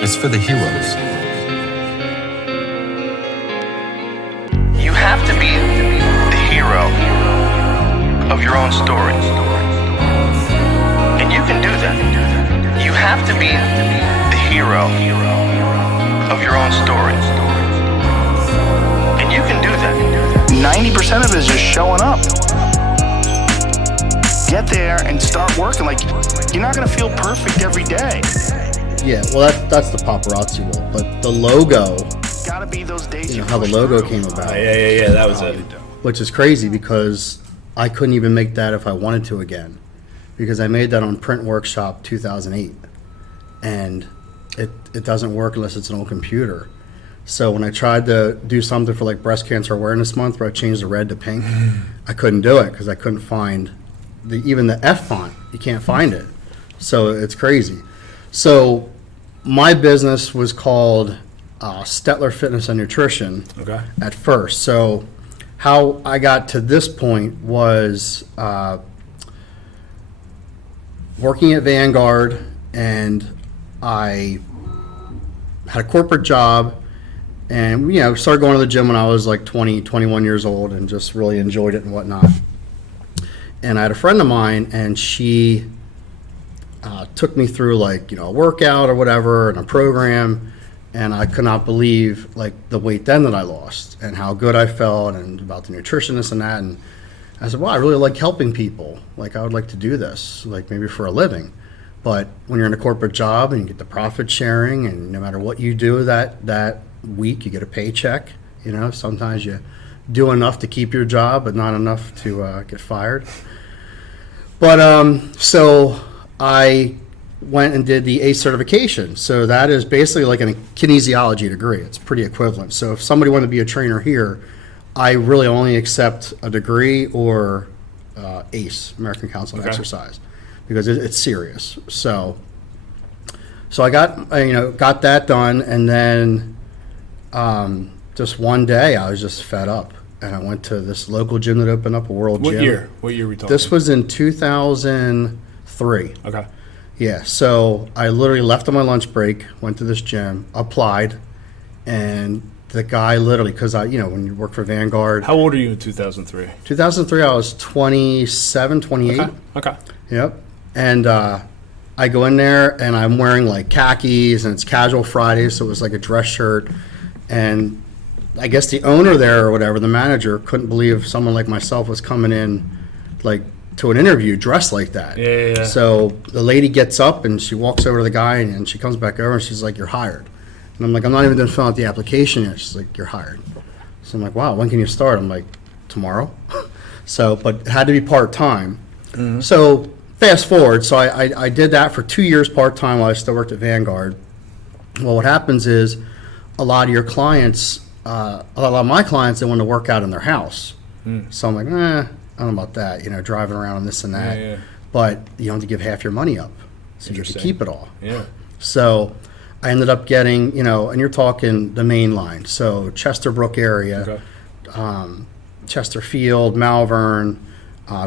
It's for the heroes. You have to be the hero of your own story. And you can do that. You have to be the hero of your own story. And you can do that. 90% of it is just showing up. Get there and start working. Like, you're not gonna feel perfect every day. Yeah, well, that's the paparazzi role. But the logo, Gotta be those days how the logo came about. Yeah, that was it. Which is crazy because I couldn't even make that if I wanted to again. Because I made that on Print Workshop 2008. And it doesn't work unless it's an old computer. So when I tried to do something for like Breast Cancer Awareness Month where I changed the red to pink, I couldn't do it because I couldn't find even the F font. You can't find it. So it's crazy. So my business was called Stetler Fitness and Nutrition at first. So how I got to this point was working at Vanguard, and I had a corporate job, and started going to the gym when I was like 20, 21 years old, and just really enjoyed it and whatnot. And I had a friend of mine, and she took me through like a workout or whatever and a program, and I could not believe like the weight then that I lost and how good I felt and about the nutritionist and that. And I said, well, I really like helping people. Like I would like to do this, like maybe for a living. But when you're in a corporate job and you get the profit sharing, and no matter what you do that week, you get a paycheck. Sometimes you do enough to keep your job, but not enough to get fired. But so I went and did the ACE certification. So that is basically like a kinesiology degree. It's pretty equivalent. So if somebody wanted to be a trainer here, I really only accept a degree or ACE, American Council of Exercise, because it's serious. So I got that done, and then just one day I was just fed up, and I went to this local gym that opened up, a world gym. What year? What year are we talking? This was in 2003. Okay. Yeah, so I literally left on my lunch break, went to this gym, applied, and the guy literally, because when you work for Vanguard. How old are you in 2003? 2003, I was 27, 28. Okay. Yep. And I go in there, and I'm wearing like khakis, and it's casual Friday, so it was like a dress shirt. And I guess the owner there or whatever, the manager, couldn't believe someone like myself was coming in like to an interview dressed like that. Yeah. So the lady gets up and she walks over to the guy, and she comes back over and she's like, "You're hired." And I'm like, "I'm not even done filling out the application yet." She's like, "You're hired." So I'm like, "Wow, when can you start?" I'm like, "Tomorrow." So, but it had to be part-time. Mm-hmm. So fast forward, so I did that for 2 years part-time while I still worked at Vanguard. Well, what happens is a lot of your clients, a lot of my clients, they want to work out in their house. So I'm like, I don't know about that, driving around and this and that. Yeah. But you don't have to give half your money up. So you have to keep it all. Yeah. So I ended up getting, and you're talking the main line. So Chesterbrook area, Chesterfield, Malvern,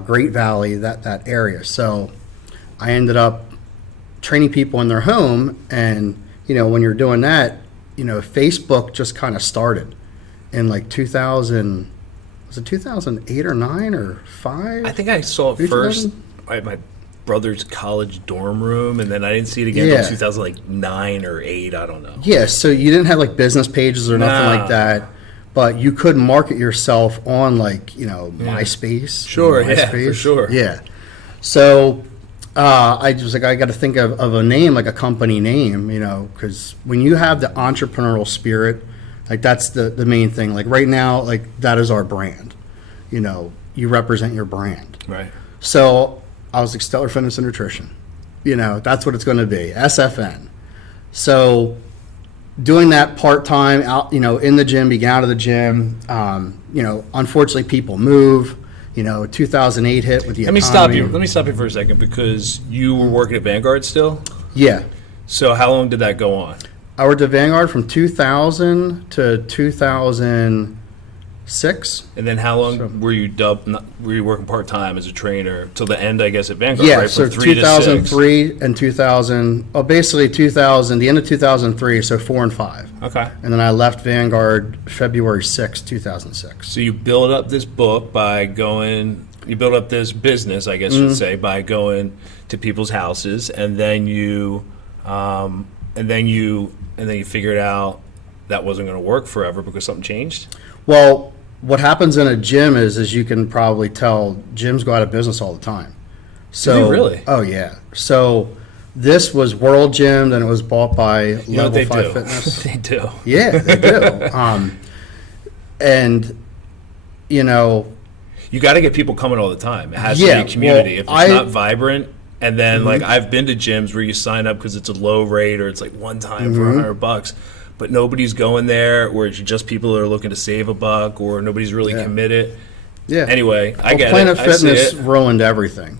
Great Valley, that area. So I ended up training people in their home. And, when you're doing that, Facebook just kind of started in like 2000. Was it 2008 or 9 or 5? I think I saw it first at my brother's college dorm room, and then I didn't see it again until 2009 or 8. I don't know. Yeah, so you didn't have like business pages or nothing like that, but you could market yourself on like MySpace. Sure, MySpace. for sure. Yeah. So I was like, I got to think of a name, like a company name, because when you have the entrepreneurial spirit, like that's the main thing. Like right now, like that is our brand. You represent your brand. Right. So I was like, Stetler Fitness and Nutrition. That's what it's going to be, SFN. So doing that part-time out, in the gym, being out of the gym, unfortunately people move. 2008 hit with the economy. Let me stop you for a second, because you were working at Vanguard still? Yeah. So how long did that go on? I worked at Vanguard from 2000 to 2006. 6. And then how long were you were you working part-time as a trainer till the end, I guess, at Vanguard, Yeah, right? so From 3 to 6. 2003 and 2000, oh, basically 2000, the end of 2003, so 4 and 5. Okay. And then I left Vanguard February 6, 2006. So you build up this book by going, you build up this business, I guess you'd say, by going to people's houses, and then you figured out that wasn't going to work forever because something changed? Well, what happens in a gym is, as you can probably tell, gyms go out of business all the time. So, Do they really? Oh, yeah. So this was World Gym, then it was bought by Level 5 Fitness. They do. Yeah, they do. And, you know... You got to get people coming all the time. It has to Yeah, be a community. well, if it's not vibrant, and then like I've been to gyms where you sign up because it's a low rate or it's like one time for $100, but nobody's going there, or it's just people that are looking to save a buck, or nobody's really committed. Yeah. Anyway, I get Planet it. I see Fitness it. ruined everything.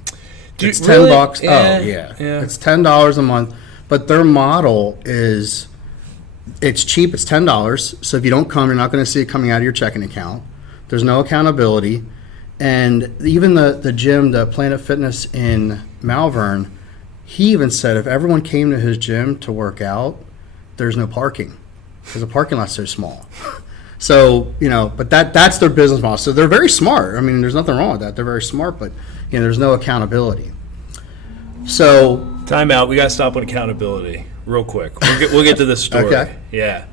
It's really? $10. Yeah, Oh, yeah. yeah. It's $10 a month, but their model is it's cheap. It's $10. So if you don't come, you're not going to see it coming out of your checking account. There's no accountability, and even the gym, the Planet Fitness in Malvern, he even said if everyone came to his gym to work out, there's no parking because the parking lot's so small. So, you know, but that's their business model. So they're very smart. I mean, there's nothing wrong with that. They're very smart, but, you know, there's no accountability. So... Time out. We got to stop on accountability real quick. We'll get to this story. Okay. Yeah.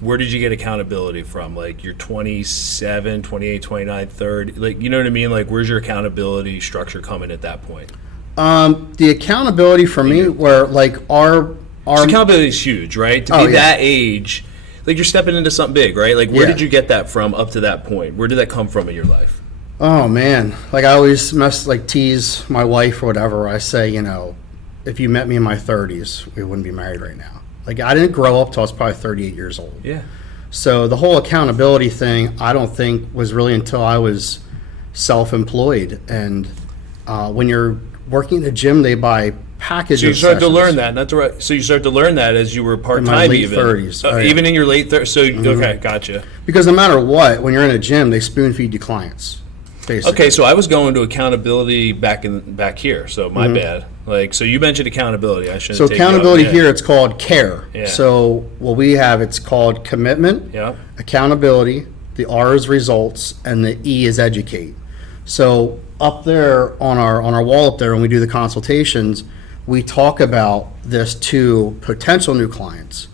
Where did you get accountability from? Like you're 27, 28, 29, 30. Like, you know what I mean? Like, where's your accountability structure coming at that point? The accountability for me, where like our Accountability is huge, right? To be Oh, yeah. that age, like you're stepping into something big, right? Like, where Yeah. did you get that from up to that point? Where did that come from in your life? Oh man, like I always tease my wife or whatever. I say, you know, if you met me in my 30s, we wouldn't be married right now. Like I didn't grow up till I was probably 38 years old. Yeah. So the whole accountability thing, I don't think was really until I was self-employed. And when you're working at a gym, they buy packages. So you started to learn that. That's right. So you started to learn that as you were part time, late even 30s. Oh, yeah. even in your late 30s. So okay, gotcha. Because no matter what, when you're in a gym, they spoon feed you clients. Basically. Okay, so I was going to accountability back here. So my bad. Like, so you mentioned accountability. I shouldn't. So take you off. accountability Yeah. here, it's called CARE. Yeah. So what we have, it's called commitment, Yeah. accountability, the R is results, and the E is educate. So up there on our wall up there, when we do the consultations, we talk about this to potential new clients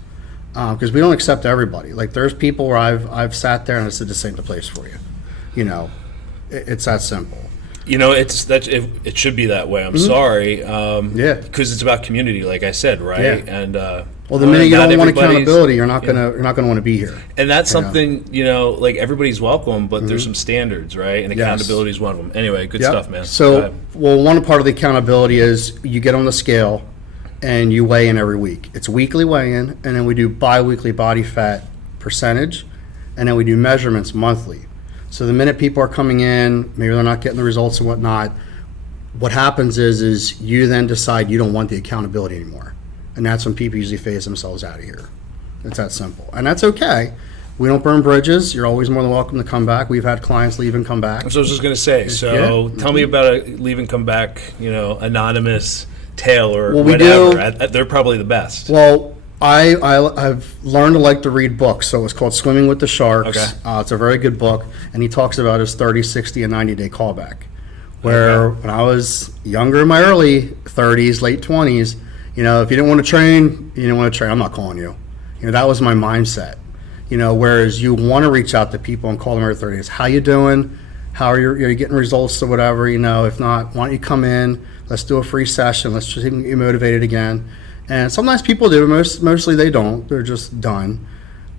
because we don't accept everybody. Like there's people where I've sat there and I said, this ain't the place for you. You know, it's that simple. You know, it should be that way. I'm sorry. Yeah. Because it's about community, like I said, right? Yeah. And Well, the minute you not don't want everybody's- accountability, you're not gonna want to be here. And that's something, you know, like everybody's welcome, but there's some standards, right? And Yes. accountability is one of them. Anyway, good Yep. stuff, man. Go So, ahead. well, one part of the accountability is you get on the scale and you weigh in every week. It's weekly weigh-in, and then we do bi-weekly body fat percentage, and then we do measurements monthly. So the minute people are coming in, maybe they're not getting the results and whatnot, what happens is you then decide you don't want the accountability anymore. And that's when people usually phase themselves out of here. It's that simple. And that's okay. We don't burn bridges. You're always more than welcome to come back. We've had clients leave and come back. So I was just going to say, so Yeah. tell me about a leave and come back, you know, anonymous tale or Well, we whatever. do- They're probably the best. Well, I've learned to like to read books, so it's called Swimming with the Sharks. Okay. It's a very good book, and he talks about his 30, 60, and 90-day callback. Where when I was younger in my early 30s, late 20s, you know, if you didn't want to train, you didn't want to train. I'm not calling you. You know, that was my mindset. You know, whereas you want to reach out to people and call them every 30 days. How you doing? How are you getting results or whatever? You know, if not, why don't you come in? Let's do a free session. Let's just get you motivated again. And sometimes people do. Mostly they don't. They're just done.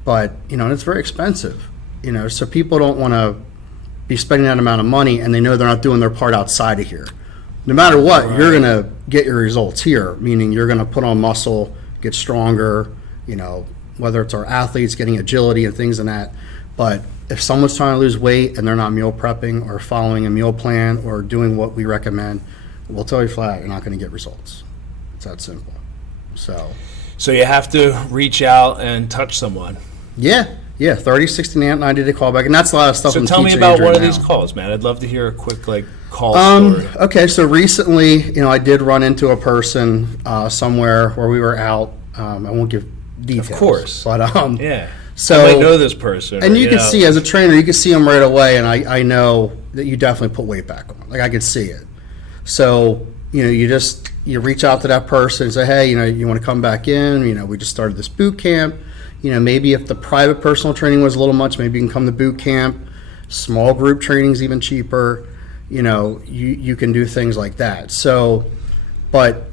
But, you know, and it's very expensive. You know, so people don't want to be spending that amount of money and they know they're not doing their part outside of here. No matter what, you're going to get your results here, meaning you're going to put on muscle, get stronger, you know, whether it's our athletes getting agility and things and that. But if someone's trying to lose weight and they're not meal prepping or following a meal plan or doing what we recommend, we'll tell you flat, you're not going to get results. It's that simple. So you have to reach out and touch someone. yeah, Yeah, 30, 60, 90-day callback, and that's a lot of stuff. So I'm tell me teaching about Adrian one of now. these calls, man. I'd love to hear a quick call story. Okay, so recently, I did run into a person somewhere where we were out. I won't give details. Of course. But Yeah. so I might know this person. and or, you can know. see as a trainer, you can see them right away, and I know that you definitely put weight back on. Like I could see it. So you reach out to that person and say, hey, you want to come back in? We just started this boot camp. Maybe if the private personal training was a little much, maybe you can come to boot camp. Small group training's even cheaper. You can do things like that. So, but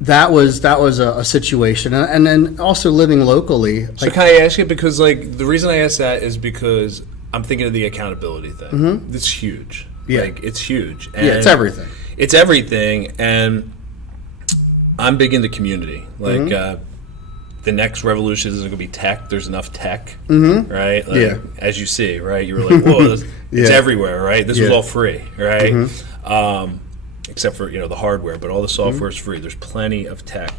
that was a situation, and then also living locally. So can I ask you, because the reason I ask that is because I'm thinking of the accountability thing. Mm-hmm. It's huge. Yeah. It's huge. And yeah, it's everything. It's everything, and I'm big into community. The next revolution is going to be tech. There's enough tech, right? As you see, right? You were like, whoa, it's everywhere, right? This was all free, right? Mm-hmm. Except for, the hardware, but all the software is free. There's plenty of tech.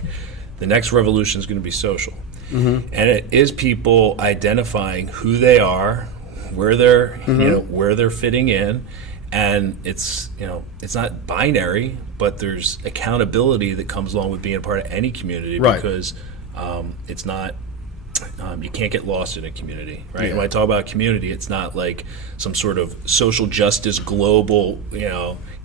The next revolution is going to be social. Mm-hmm. And it is people identifying who they are, where they're, where they're fitting in. And it's not binary, but there's accountability that comes along with being a part of any community, right. Because it's not, you can't get lost in a community, right? Yeah. When I talk about community, it's not like some sort of social justice, global,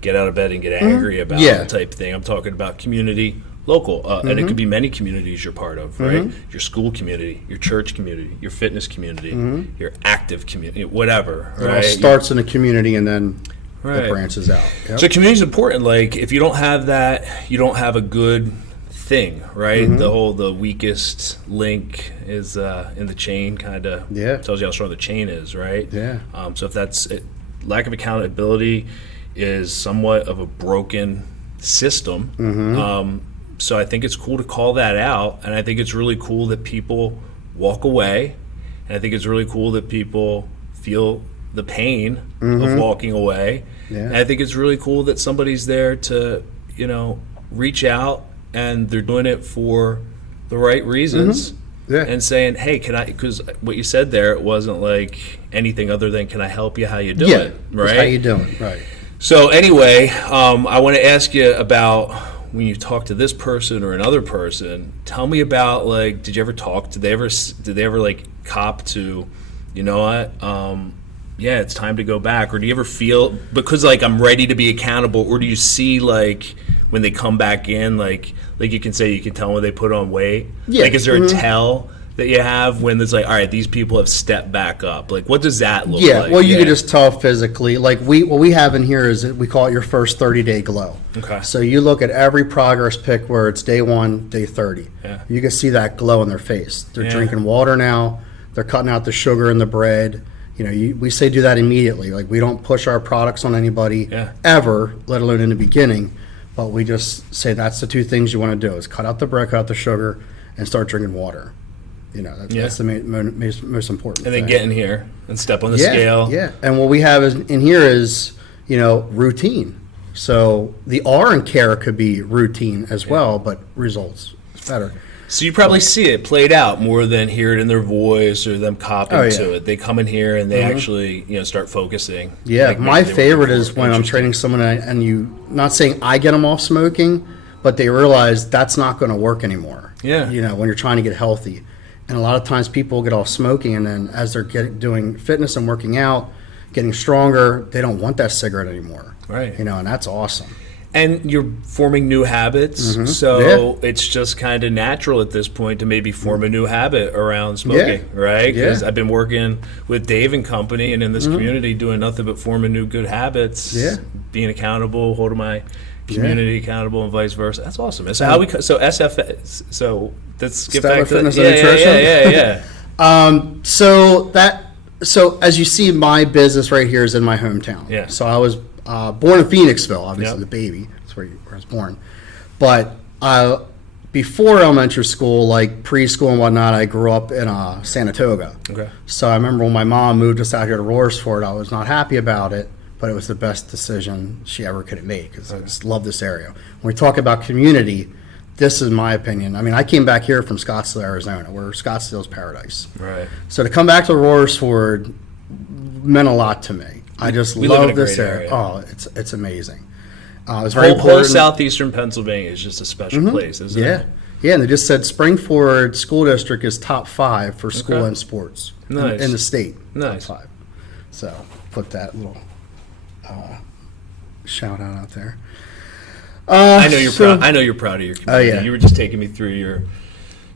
get out of bed and get angry about type thing. I'm talking about community, local, and it could be many communities you're part of, right? Your school community, your church community, your fitness community, your active community, whatever, It right? all starts in a community and then it branches out. Yep. So community is important. Like if you don't have that, you don't have a good thing, right? The weakest link is in the chain, kind of tells you how strong the chain is, right? Yeah. So if that's it, lack of accountability is somewhat of a broken system. So I think it's cool to call that out, and I think it's really cool that people walk away, and I think it's really cool that people feel the pain of walking away. Yeah. And I think it's really cool that somebody's there to, reach out, and they're doing it for the right reasons. Yeah. And saying, hey, can I, because what you said there, it wasn't like anything other than, can I help you, how you doing, right? How you doing, right. So anyway, I want to ask you about when you talk to this person or another person, tell me about, did you ever talk, did they ever cop to, yeah, it's time to go back? Or do you ever feel, because I'm ready to be accountable, or do you see when they come back in, like you can tell when they put on weight? Yeah. Is there a tell that you have when it's all right, these people have stepped back up? What does that look like? Yeah, well, you can just tell physically. What we have in here is we call it your first 30-day glow. Okay. So you look at every progress pic where it's day 1, day 30. Yeah. You can see that glow in their face. They're drinking water now. They're cutting out the sugar in the bread. We say do that immediately. We don't push our products on anybody ever, let alone in the beginning. But we just say that's the 2 things you want to do is cut out the bread, cut out the sugar, and start drinking water. That's the most important And thing. then get in here and step on the scale. Yeah, and what we have in here is, routine. So the R in care could be routine as well, but results is better. So you probably see it played out more than hear it in their voice or them copying to it. They come in here and they actually, start focusing. Yeah, my favorite is when I'm training someone and not saying I get them off smoking, but they realize that's not going to work anymore. Yeah. When you're trying to get healthy. And a lot of times people get off smoking, and then as they're doing fitness and working out, getting stronger, they don't want that cigarette anymore. Right. And that's awesome. And you're forming new habits, so it's just kind of natural at this point to maybe form a new habit around smoking, right? Because I've been working with Dave and company and in this community doing nothing but forming new good habits, being accountable, holding my community accountable, and vice versa. That's awesome. So how so let's get Stetler back to Fitness that. and Nutrition? Yeah. So as you see, my business right here is in my hometown. Yeah. So I was born in Phoenixville, obviously the baby. That's where I was born. But before elementary school, preschool and whatnot, I grew up in Saratoga. Okay. So I remember when my mom moved us out here to Roarsford, I was not happy about it, but it was the best decision she ever could have made because I just love this area. When we talk about community, this is my opinion. I mean, I came back here from Scottsdale, Arizona, where Scottsdale's paradise. Right. So to come back to Royersford meant a lot to me. I just We live in love a this great area. area. Oh, it's amazing. It's very Whole important. southeastern Pennsylvania is just a special place, isn't Yeah. it? Yeah, and they just said Springford School District is top 5 for school Okay. and sports Nice. in the state. Nice. Top 5. So put that little shout out there. I know you're proud. I know you're proud of your community. yeah. You were just taking me through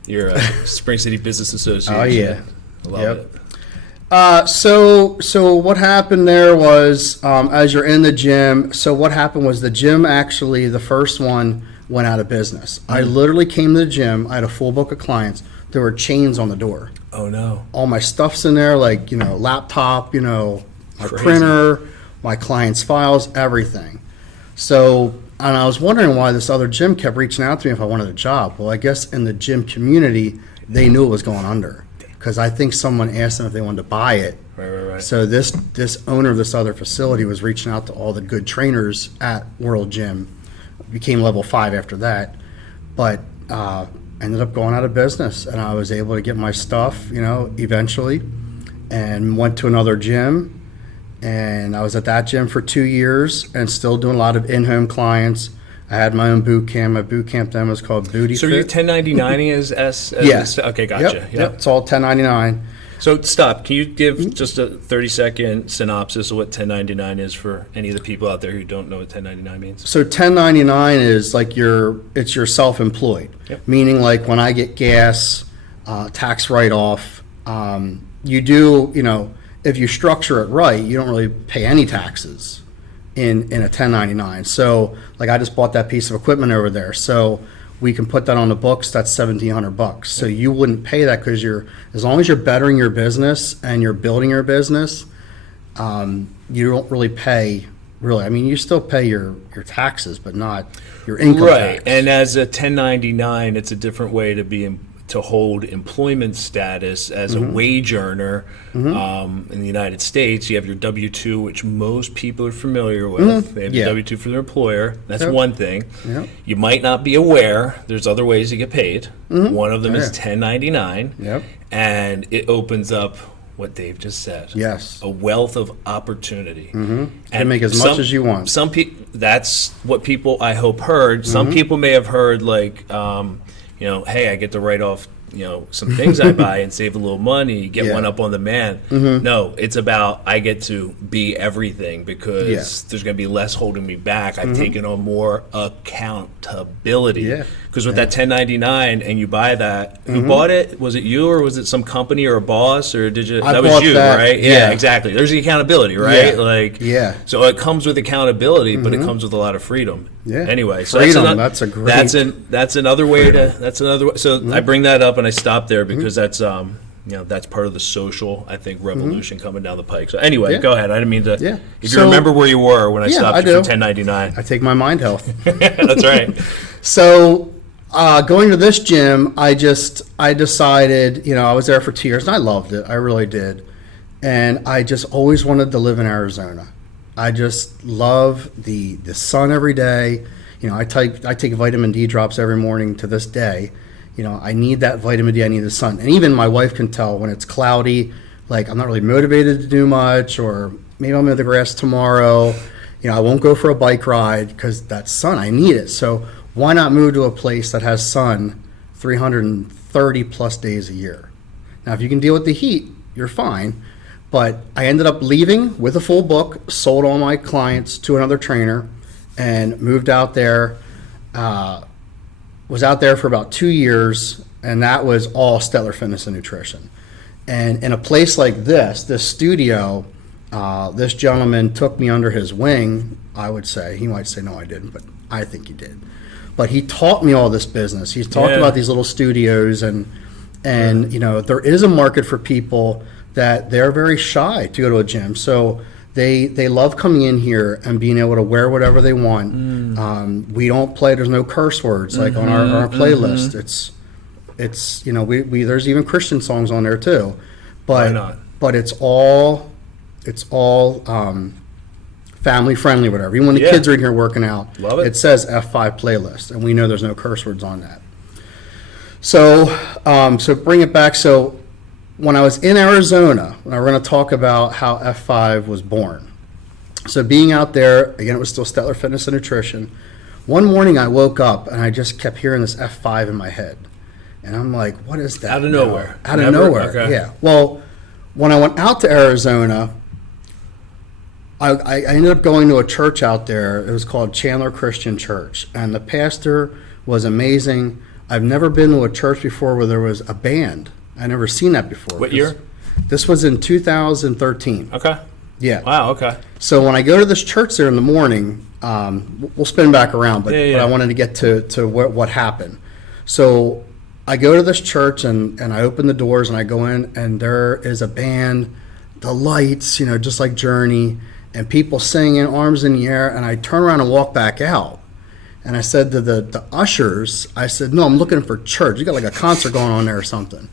your Spring City Business Association. Oh, yeah. I love Yep. it. So what happened there was, as you're in the gym, so what happened was the gym actually, the first one went out of business. I literally came to the gym. I had a full book of clients. There were chains on the door. Oh no. All my stuff's in there, like, laptop, my Crazy. printer, my clients' files, everything. So, and I was wondering why this other gym kept reaching out to me if I wanted a job. Well, I guess in the gym community, they knew it was going under. Because I think someone asked them if they wanted to buy it. Right. So this owner of this other facility was reaching out to all the good trainers at World Gym. Became level 5 after that, but ended up going out of business. And I was able to get my stuff, eventually, and went to another gym. And I was at that gym for 2 years and still doing a lot of in-home clients. I had my own boot camp. My boot camp then was called Booty So Fit. you're 1099ing as Yes. Okay, gotcha. Yep. It's all 1099. So stop. Can you give just a 30-second synopsis of what 1099 is for any of the people out there who don't know what 1099 means? So 1099 is like it's your self-employed, Yep. meaning like when I get gas, tax write-off, you do, if you structure it right, you don't really pay any taxes in a 1099. So like I just bought that piece of equipment over there. So we can put that on the books. That's $1,700. So you wouldn't pay that because as long as you're bettering your business and you're building your business, you don't really pay. Really, I mean, you still pay your taxes, but not your income tax. And as a 1099, it's a different way to hold employment status as a wage earner in the United States. You have your W-2, which most people are familiar with. They have your W-2 for their employer. That's one thing. Yep. You might not be aware there's other ways to get paid. One of them is 1099. Yep. And it opens up what Dave just said. Yes. A wealth of opportunity. You can make as much as you want. Some people, that's what people I hope heard. Some people may have heard like, hey, I get to write off, some things I buy and save a little money, get one up on the man. No, it's about I get to be everything because there's going to be less holding me back. I've taken on more accountability. Yeah. Because with that 1099 and you buy that, who bought it? Was it you or was it some company or a boss or did you? I That was bought you, that, right? yeah. Exactly. There's the accountability, right? Yeah. So it comes with accountability, but it comes with a lot of freedom. Yeah. Anyway, so Freedom, that's, that's a great- that's another way to. That's another way. So I bring that up and I stop there because that's that's part of the social, I think, revolution coming down the pike. So anyway, Yeah. go ahead. I didn't mean to. Yeah. If you So- remember where you were when I Yeah, stopped I you do. for 1099. I take my mind health. That's right. So going to this gym, I decided, I was there for 2 years and I loved it. I really did. And I just always wanted to live in Arizona. I just love the sun every day. I take vitamin D drops every morning to this day. I need that vitamin D. I need the sun. And even my wife can tell when it's cloudy, like I'm not really motivated to do much, or maybe I'm in the grass tomorrow. I won't go for a bike ride because that sun, I need it. So why not move to a place that has sun 330 plus days a year? Now, if you can deal with the heat, you're fine. But I ended up leaving with a full book, sold all my clients to another trainer, and moved out there. Was out there for about 2 years, and that was all Stetler Fitness and Nutrition. And in a place like this studio, this gentleman took me under his wing, I would say. He might say, no, I didn't, but I think he did. But he taught me all this business. He's talked about these little studios, and there is a market for people that they're very shy to go to a gym. So they love coming in here and being able to wear whatever they want. We don't play, there's no curse words like on our playlist. It's we there's even Christian songs on there too. But Why not? But it's all family friendly, whatever. Even when the Yeah. kids are in here working out, Love it. it says F5 playlist, and we know there's no curse words on that. So, so bring it back. So when I was in Arizona, we're going to talk about how F5 was born. So being out there, again, it was still Stetler Fitness and Nutrition. One morning I woke up and I just kept hearing this F5 in my head. And I'm like, what is that? Out of nowhere. Out of nowhere, Okay. yeah. Well, when I went out to Arizona, I ended up going to a church out there. It was called Chandler Christian Church. And the pastor was amazing. I've never been to a church before where there was a band. I'd never seen that before. What year? This was in 2013. Okay. Yeah. Wow. Okay. So when I go to this church there in the morning, we'll spin back around, but I wanted to get to what happened. So I go to this church and I open the doors and I go in and there is a band, the lights, just like Journey, and people singing, arms in the air, and I turn around and walk back out. And I said to the ushers, I said, no, I'm looking for church. You got like a concert going on there or something.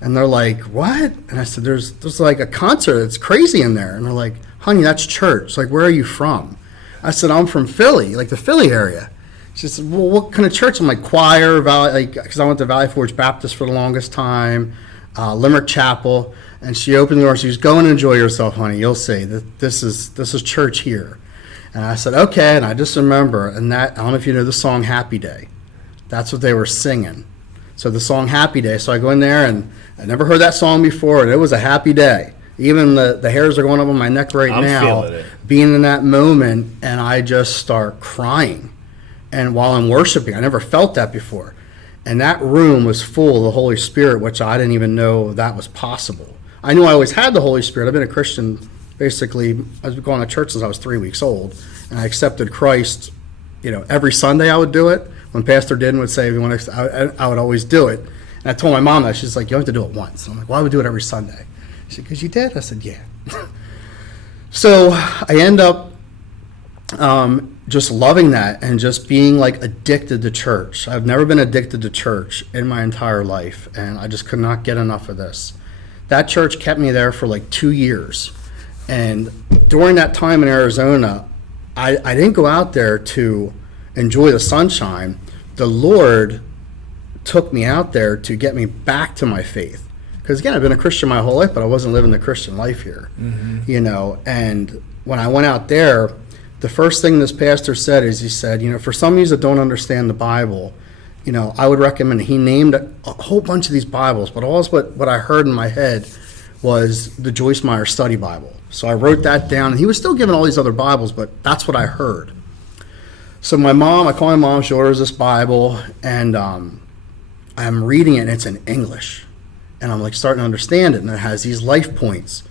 And they're like, what? And I said, there's like a concert that's crazy in there. And they're like, honey, that's church. Like, where are you from? I said, I'm from Philly, like the Philly area. She said, well, what kind of church? I'm like, choir, Valley, because I went to Valley Forge Baptist for the longest time, Limerick Chapel. And she opened the door. She was, go and enjoy yourself, honey. You'll see that this is church here. And I said, okay. And I just remember, and that, I don't know if you know the song Happy Day. That's what they were singing. So the song Happy Day. So I go in there, and I never heard that song before, and it was a happy day. Even the hairs are going up on my neck right now, feeling it. being in that moment, and I just start crying. And while I'm worshiping, I never felt that before. And that room was full of the Holy Spirit, which I didn't even know that was possible. I knew I always had the Holy Spirit. I've been a Christian, basically, I was going to church since I was 3 weeks old, and I accepted Christ, every Sunday I would do it. When Pastor Din would say, I would always do it. And I told my mom that. She's like, you have to do it once. I'm like, why would we do it every Sunday? She said, because you did? I said, yeah. So I end up just loving that and just being like addicted to church. I've never been addicted to church in my entire life, and I just could not get enough of this. That church kept me there for like 2 years. And during that time in Arizona, I didn't go out there to enjoy the sunshine. The Lord took me out there to get me back to my faith. Because again, I've been a Christian my whole life, but I wasn't living the Christian life here. Mm-hmm. And when I went out there, the first thing this pastor said is, he said, for some of you that don't understand the Bible, I would recommend, he named a whole bunch of these Bibles, but all what I heard in my head was the Joyce Meyer Study Bible. So I wrote that down, and he was still giving all these other Bibles, but that's what I heard. So I call my mom, she orders this Bible, and I'm reading it, and it's in English. And I'm like starting to understand it, and it has these life points.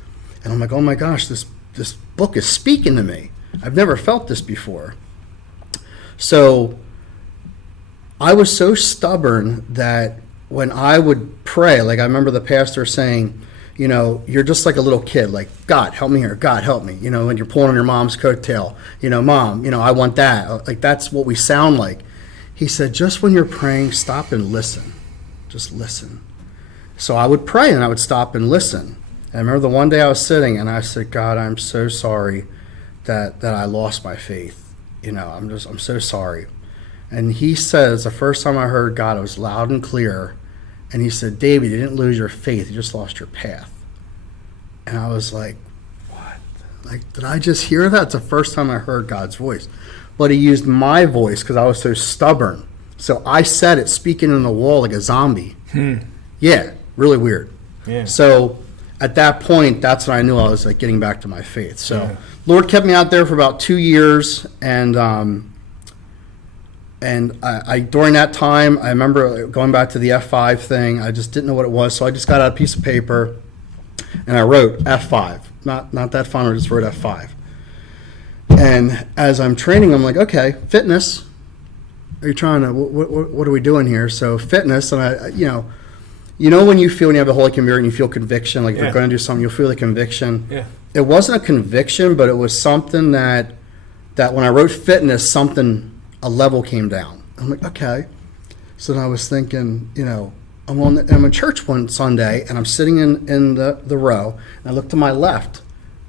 And I'm like, oh my gosh, this book is speaking to me. I've never felt this before. So I was so stubborn that when I would pray, like I remember the pastor saying, you're just like a little kid, like, God, help me here. God, help me. When you're pulling on your mom's coattail, Mom, I want that. Like, that's what we sound like. He said, just when you're praying, stop and listen. Just listen. So I would pray and I would stop and listen. And I remember the one day I was sitting and I said, God, I'm so sorry that I lost my faith. I'm so sorry. And he says, the first time I heard God, it was loud and clear. And he said, David, you didn't lose your faith. You just lost your path. And I was like, what? Like, did I just hear that? It's the first time I heard God's voice. But he used my voice because I was so stubborn. So I said it speaking in the wall like a zombie. Yeah, really weird. Yeah. So at that point, that's when I knew I was like getting back to my faith. So Lord kept me out there for about 2 years. And I during that time, I remember going back to the F5 thing. I just didn't know what it was. So I just got out a piece of paper and I wrote F5. Not that fun, I just wrote F5. And as I'm training, I'm like, okay, fitness. Are you trying to, what are we doing here? So fitness, and I, when you feel, when you have the Holy Spirit and you feel conviction, like if you're going to do something, you'll feel the conviction. Yeah. It wasn't a conviction, but it was something that when I wrote fitness, a level came down. I'm like, okay. So then I was thinking, I'm in church one Sunday, and I'm sitting in the row, and I look to my left.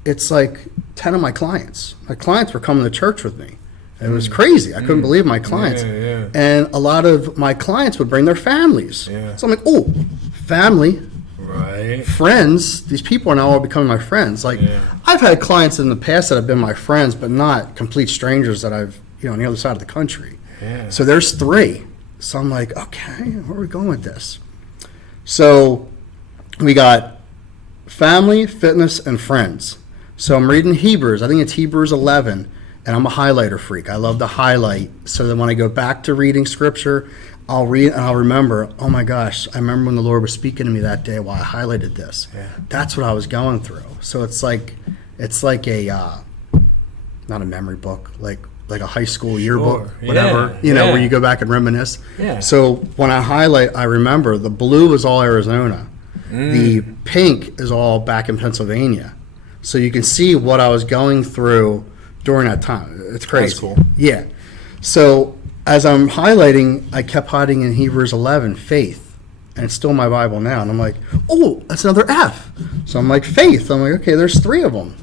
It's like 10 of my clients. My clients were coming to church with me. It was crazy. I couldn't believe my clients. And a lot of my clients would bring their families. So I'm like, oh, family, friends. These people are now all becoming my friends. Like, I've had clients in the past that have been my friends, but not complete strangers that I've, on the other side of the country. So there's 3. So I'm like, okay, where are we going with this? So we got family, fitness, and friends. So I'm reading Hebrews. I think it's Hebrews 11. And I'm a highlighter freak. I love to highlight so that when I go back to reading scripture, I'll read and I'll remember, oh my gosh, I remember when the Lord was speaking to me that day while I highlighted this. That's what I was going through. So it's like a, not a memory book, like a high school yearbook, whatever, where you go back and reminisce. So when I highlight, I remember the blue is all Arizona. The pink is all back in Pennsylvania. So you can see what I was going through during that time. It's crazy. That's cool. Yeah. So as I'm highlighting, I kept hiding in Hebrews 11, faith. And it's still in my Bible now. And I'm like, oh, that's another F. So I'm like, faith. I'm like, okay, there's 3 of them.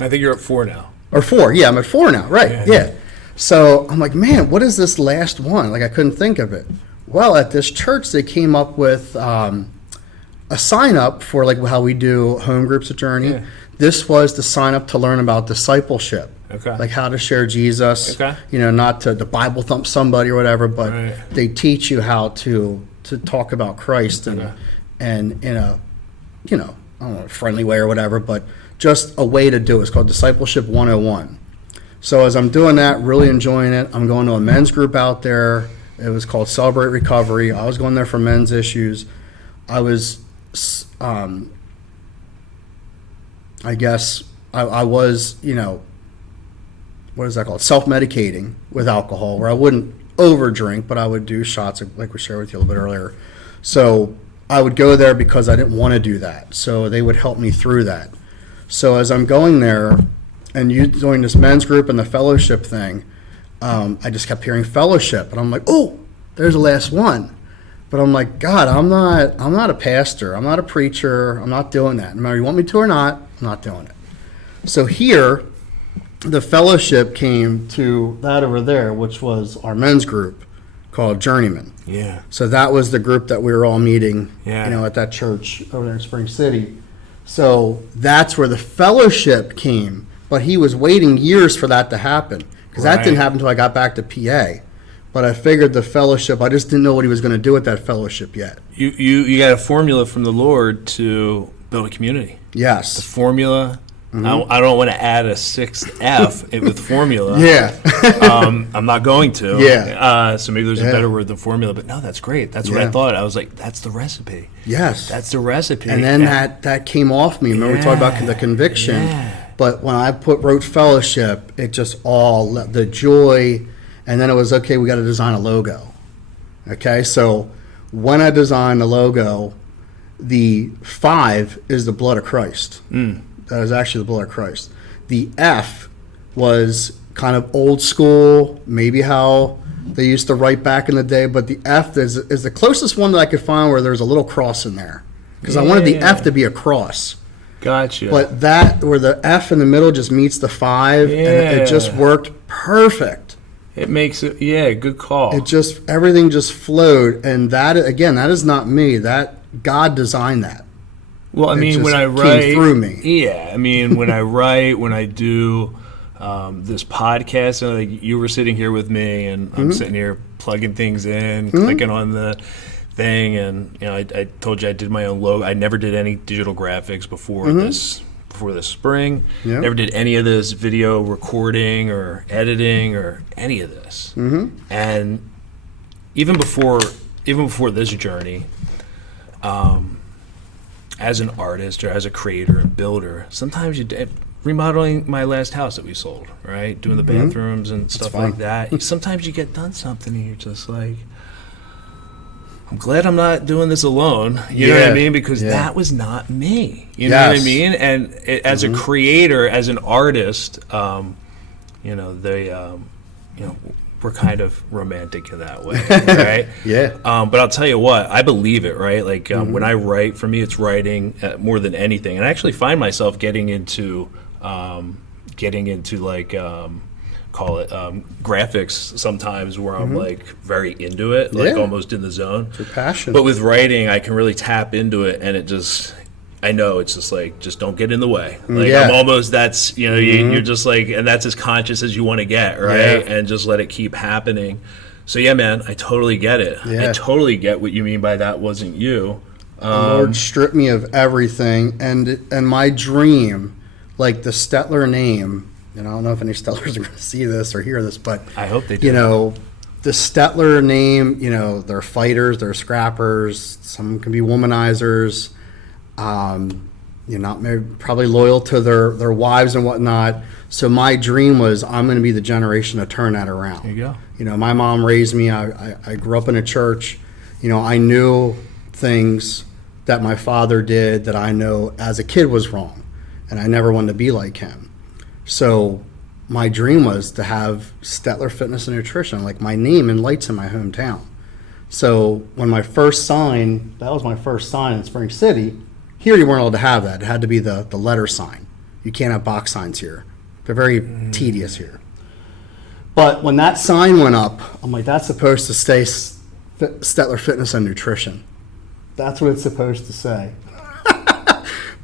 I think you're at 4 now. Or 4. Yeah, I'm at 4 now. Right. Yeah. So I'm like, man, what is this last one? Like, I couldn't think of it. Well, at this church, they came up with a sign up for like how we do home groups at Journey. This was the sign up to learn about discipleship. Like how to share Jesus, not to Bible thump somebody or whatever, but they teach you how to talk about Christ and in a, I don't know, friendly way or whatever, but just a way to do it. It's called Discipleship 101. So as I'm doing that, really enjoying it, I'm going to a men's group out there. It was called Celebrate Recovery. I was going there for men's issues. I was, I guess, I was, what is that called? Self-medicating with alcohol, where I wouldn't overdrink, but I would do shots, like we shared with you a little bit earlier. So I would go there because I didn't want to do that. So they would help me through that. So as I'm going there and you doing this men's group and the fellowship thing, I just kept hearing fellowship. And I'm like, oh, there's the last one. But I'm like, God, I'm not a pastor. I'm not a preacher. I'm not doing that. No matter you want me to or not, I'm not doing it. So here, the fellowship came to that over there, which was our men's group called Journeyman. So that was the group that we were all meeting, at that church over there in Spring City. So that's where the fellowship came. But he was waiting years for that to happen, because that didn't happen until I got back to PA. But I figured the fellowship, I just didn't know what he was going to do with that fellowship yet. You got a formula from the Lord to build a community. Yes. The formula. I don't want to add a 6th F with formula. I'm not going to. So maybe there's a better word than formula. But no, that's great. That's what I thought. I was like, that's the recipe. Yes. That's the recipe. And then that came off me. Remember we talked about the conviction. But when I wrote fellowship, it just all, the joy. And then it was, okay, we got to design a logo. Okay, so when I designed the logo, the 5 is the blood of Christ. That is actually the blood of Christ. The F was kind of old school, maybe how they used to write back in the day, but the F is the closest one that I could find where there's a little cross in there. Because I wanted the F to be a cross. Gotcha. But that, where the F in the middle just meets the 5, and it just worked perfect. It makes it, good call. It just, everything just flowed. And that, again, that is not me. That, God designed that. Well, I mean, when I write, came through me. Yeah, I mean, when I write, when I do this podcast, like you were sitting here with me, and I'm sitting here plugging things in, clicking on the thing, and I told you I did my own logo. I never did any digital graphics before this spring. Never did any of this video recording or editing or any of this. And even before this journey. As an artist or as a creator and builder, sometimes remodeling my last house that we sold, right? Doing the bathrooms and stuff like that. Sometimes you get done something and you're just like, I'm glad I'm not doing this alone. You know what I mean? Because that was not me. You know what I mean? And as a creator, as an artist, we're kind of romantic in that way, right? But I'll tell you what, I believe it, right? Like when I write, for me, it's writing more than anything. And I actually find myself getting into getting into like call it graphics sometimes where I'm like very into it, like almost in the zone. Your passion. But with writing, I can really tap into it, and it just, I know it's just like, just don't get in the way. Like I'm almost, that's, you know, you're just like, and that's as conscious as you want to get, right? And just let it keep happening. So yeah, man, I totally get it. I totally get what you mean by that wasn't you. The Lord stripped me of everything, and my dream, like the Stetler name, and I don't know if any Stetlers are going to see this or hear this, but I hope they do. You know, the Stetler name, you know, they're fighters, they're scrappers, some can be womanizers, you're not maybe probably loyal to their wives and whatnot. So my dream was, I'm going to be the generation to turn that around. There you go. You know, my mom raised me. I grew up in a church. You know, I knew things that my father did that I know as a kid was wrong, and I never wanted to be like him. So my dream was to have Stetler Fitness and Nutrition, like my name in lights in my hometown. So when my first sign, that was my first sign in Spring City, here you weren't allowed to have that. It had to be the letter sign. You can't have box signs here. They're very tedious here. But when that sign went up, I'm like, that's supposed to say Stetler Fitness and Nutrition. That's what it's supposed to say.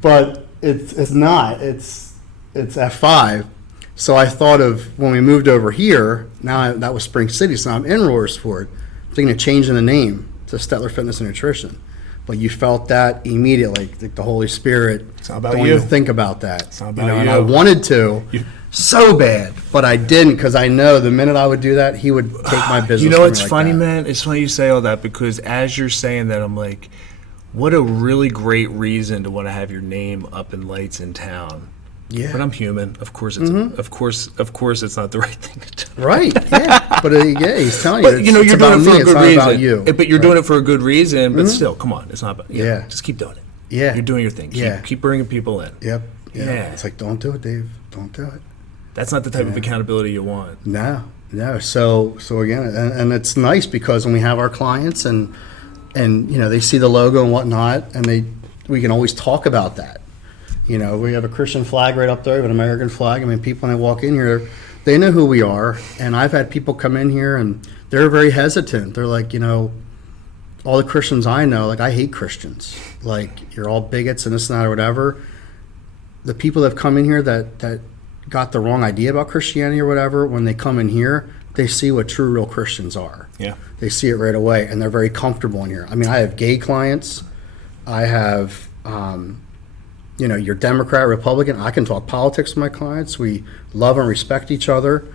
But it's not. It's F5. So I thought of, when we moved over here, that was Spring City, so I'm in Royersford, thinking of changing the name to Stetler Fitness and Nutrition. But you felt that immediately, like the Holy Spirit. It's not about don't you. even think about that. It's not about you. And I wanted to so bad, but I didn't, because I know the minute I would do that, he would take my business. You know from me what's like funny, that. man? It's funny you say all that, because as you're saying that, I'm like, what a really great reason to want to have your name up in lights in town. Yeah. But I'm human. Of course, it's of course, it's not the right thing to do. Right. Yeah. But he's telling you. But you know, it's you're doing about it for me, a it's good not reason. about you. But you're doing it for a good reason. But still, come on, it's not about you. Yeah. Just keep doing it. Yeah. You're doing your thing. Keep bringing people in. Yep. Yeah. Yeah. It's like, don't do it, Dave. Don't do it. That's not the type of accountability you want. No. So again, and it's nice because when we have our clients and you know, they see the logo and whatnot, and we can always talk about that. You know, we have a Christian flag right up there, we have an American flag. I mean, people when they walk in here, they know who we are. And I've had people come in here and they're very hesitant. They're like, you know, all the Christians I know, like, I hate Christians. Like, you're all bigots and this and that or whatever. The people that have come in here that got the wrong idea about Christianity or whatever, when they come in here, they see what true, real Christians are. Yeah. They see it right away, and they're very comfortable in here. I mean, I have gay clients. I have, you know, your Democrat, Republican. I can talk politics with my clients. We love and respect each other.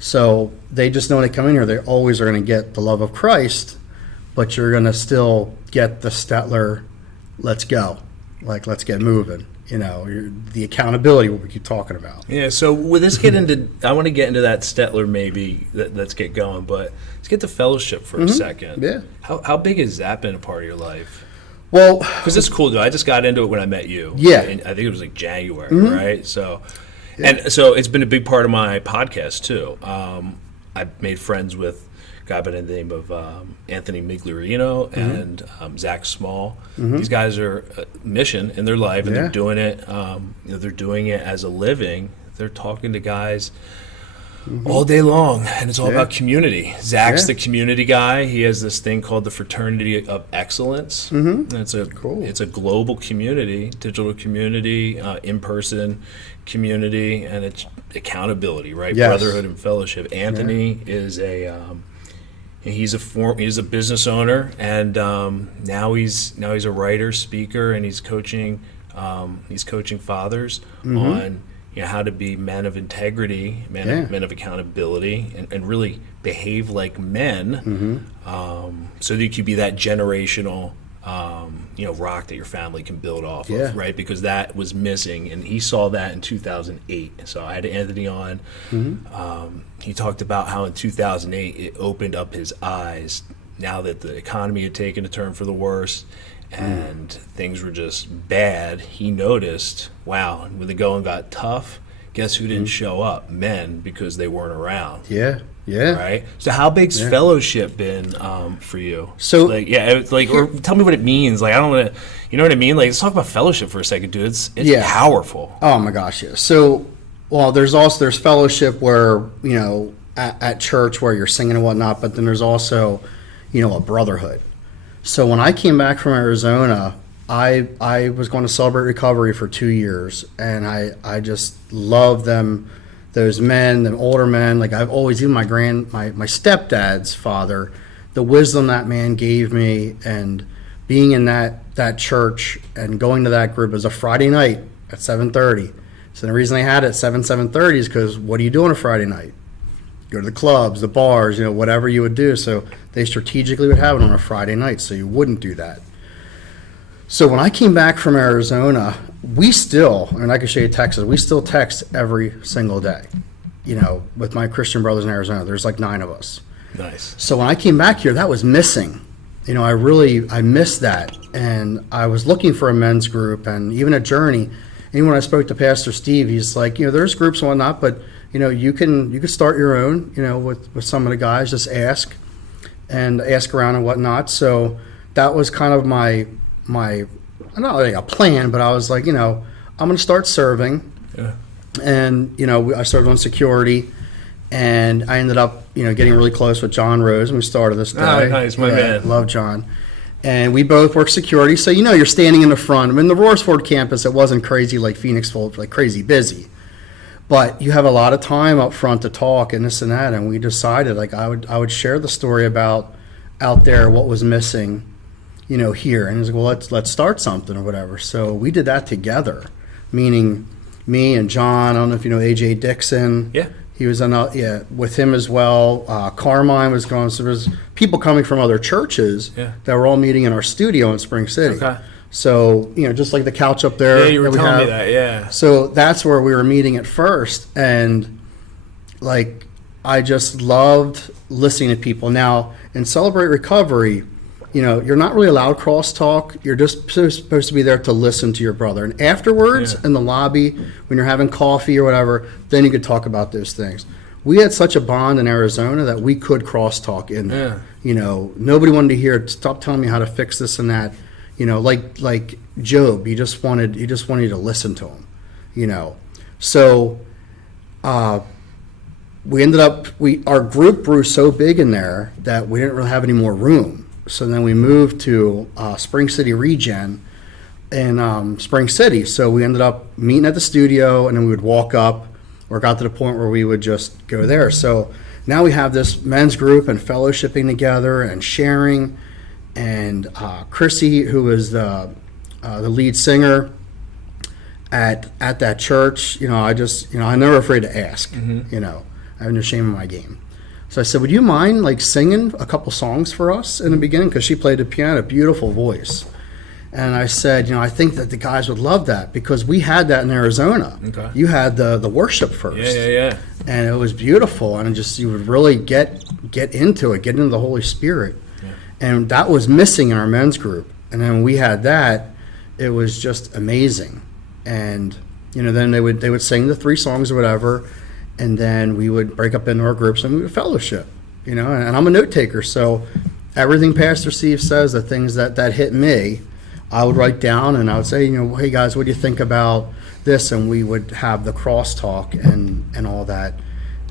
So they just know when they come in here, they always are going to get the love of Christ, but you're going to still get the Stetler, let's go. Like, let's get moving. You know, the accountability, what we keep talking about. Yeah, so with this get into, I want to get into that Stetler maybe, let's get going, but let's get to fellowship for a second. Yeah. How big has that been a part of your life? Well, because it's cool, dude. I just got into it when I met you. Yeah. And I think it was like January, right? So, and so it's been a big part of my podcast too. I've made friends with a guy by the name of Anthony Migliorino and Zach Small. These guys are mission in their life, and they're doing it. You know, they're doing it as a living. They're talking to guys all day long, and it's all about community. Zach's the community guy. He has this thing called the Fraternity of Excellence. And it's a global community, digital community, in-person community, and it's accountability, right? Brotherhood and fellowship. Anthony is he's a business owner, and now he's a writer, speaker, and he's coaching fathers on, you know, how to be men of integrity, men of accountability, and really behave like men, so that you could be that generational, you know, rock that your family can build off of, right? Because that was missing, and he saw that in 2008. So I had Anthony on. He talked about how in 2008 it opened up his eyes. Now that the economy had taken a turn for the worse, and things were just bad, he noticed, wow, when the going got tough, guess who didn't show up? Men, because they weren't around. Yeah. Right? So how big's fellowship been for you? So, like, or tell me what it means. Like, I don't want to, you know what I mean? Like, let's talk about fellowship for a second, dude. It's powerful. Oh my gosh, yeah. So Well, there's fellowship where, at church where you're singing and whatnot, but then there's also, a brotherhood. So when I came back from Arizona, I was going to Celebrate Recovery for 2 years, and I just love them, those men, the older men. Like I've always, even my stepdad's father, the wisdom that man gave me, and being in that church and going to that group. It was a Friday night at 7:30. So the reason they had it at 7:30 is because what do you do on a Friday night? Go to the clubs, the bars, whatever you would do. So they strategically would have it on a Friday night, so you wouldn't do that. So when I came back from Arizona, we still, and I can show you Texas, we still text every single day, with my Christian brothers in Arizona. There's like 9 of us. Nice. So when I came back here, that was missing. I missed that. And I was looking for a men's group and even a Journey. And when I spoke to Pastor Steve, he's like, there's groups and whatnot, but you can start your own, with some of the guys, just ask around and whatnot. So that was kind of my not like a plan, but I was like, I'm going to start serving. Yeah. And, I started on security, and I ended up, getting really close with John Rose, and we started this day. Oh, nice, my man. Love John. And we both work security, so you're standing in the front. I mean, the Roarsford campus, it wasn't crazy like Phoenixville, like crazy busy. But you have a lot of time up front to talk and this and that, and we decided, like, I would share the story about out there, what was missing, here. And he was like, well, let's start something or whatever. So we did that together, meaning me and John. I don't know if you know A.J. Dixon. Yeah. He was with him as well. Carmine was going. So there was people coming from other churches that were all meeting in our studio in Spring City. Okay. So, just like the couch up there. Yeah, you were telling me that, yeah. So that's where we were meeting at first. And, like, I just loved listening to people. Now, in Celebrate Recovery, you're not really allowed crosstalk. You're just supposed to be there to listen to your brother. And afterwards, in the lobby, when you're having coffee or whatever, then you could talk about those things. We had such a bond in Arizona that we could crosstalk in there. Yeah. Nobody wanted to hear, stop telling me how to fix this and that. Like Job, you just wanted you to listen to him. So we ended up, our group grew so big in there that we didn't really have any more room. So then we moved to Spring City Regen in Spring City. So we ended up meeting at the studio, and then we would walk up, or got to the point where we would just go there. So now we have this men's group and fellowshipping together and sharing. And Chrissy, who is the lead singer at that church, I'm never afraid to ask. Mm-hmm. I have no shame in my game. So I said, would you mind like singing a couple songs for us in the beginning? Because she played the piano, beautiful voice. And I said, I think that the guys would love that, because we had that in Arizona. Okay. You had the worship first. Yeah. And it was beautiful, and you would really get into it, get into the Holy Spirit. Yeah. And that was missing in our men's group. And then we had that. It was just amazing. And then they would sing the 3 songs or whatever. And then we would break up into our groups and we would fellowship, and I'm a note taker. So everything Pastor Steve says, the things that hit me, I would write down, and I would say, hey guys, what do you think about this? And we would have the crosstalk and all that.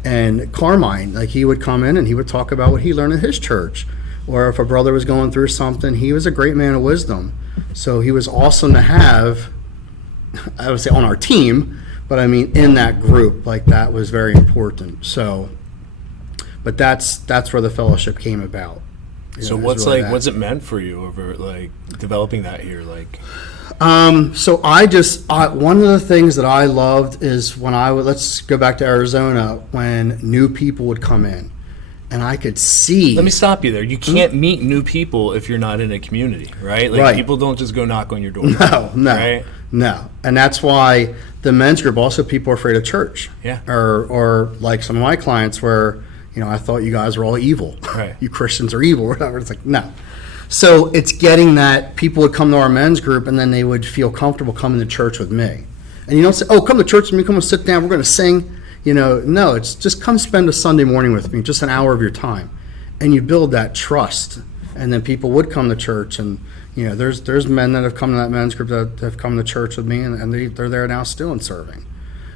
And Carmine, like, he would come in and he would talk about what he learned in his church. Or if a brother was going through something, he was a great man of wisdom. So he was awesome to have, I would say, on our team. But I mean, in that group, like, that was very important. So, but that's where the fellowship came about. So what's it meant for you over like developing that here? Like, so one of the things that I loved is when let's go back to Arizona, when new people would come in, and I could see. Let me stop you there. You can't meet new people if you're not in a community, right? Like, people don't just go knock on your door. No. Right? No, and that's why the men's group, also people are afraid of church. Yeah. Or like some of my clients where, I thought you guys were all evil. Right. You Christians are evil, or whatever. It's like, no. So it's getting that people would come to our men's group and then they would feel comfortable coming to church with me. And you don't say, oh, come to church with me, come and sit down, we're going to sing. No, it's just come spend a Sunday morning with me, just an hour of your time. And you build that trust. And then people would come to church, and there's men that have come to that men's group that have come to church with me, and they're there now still and serving.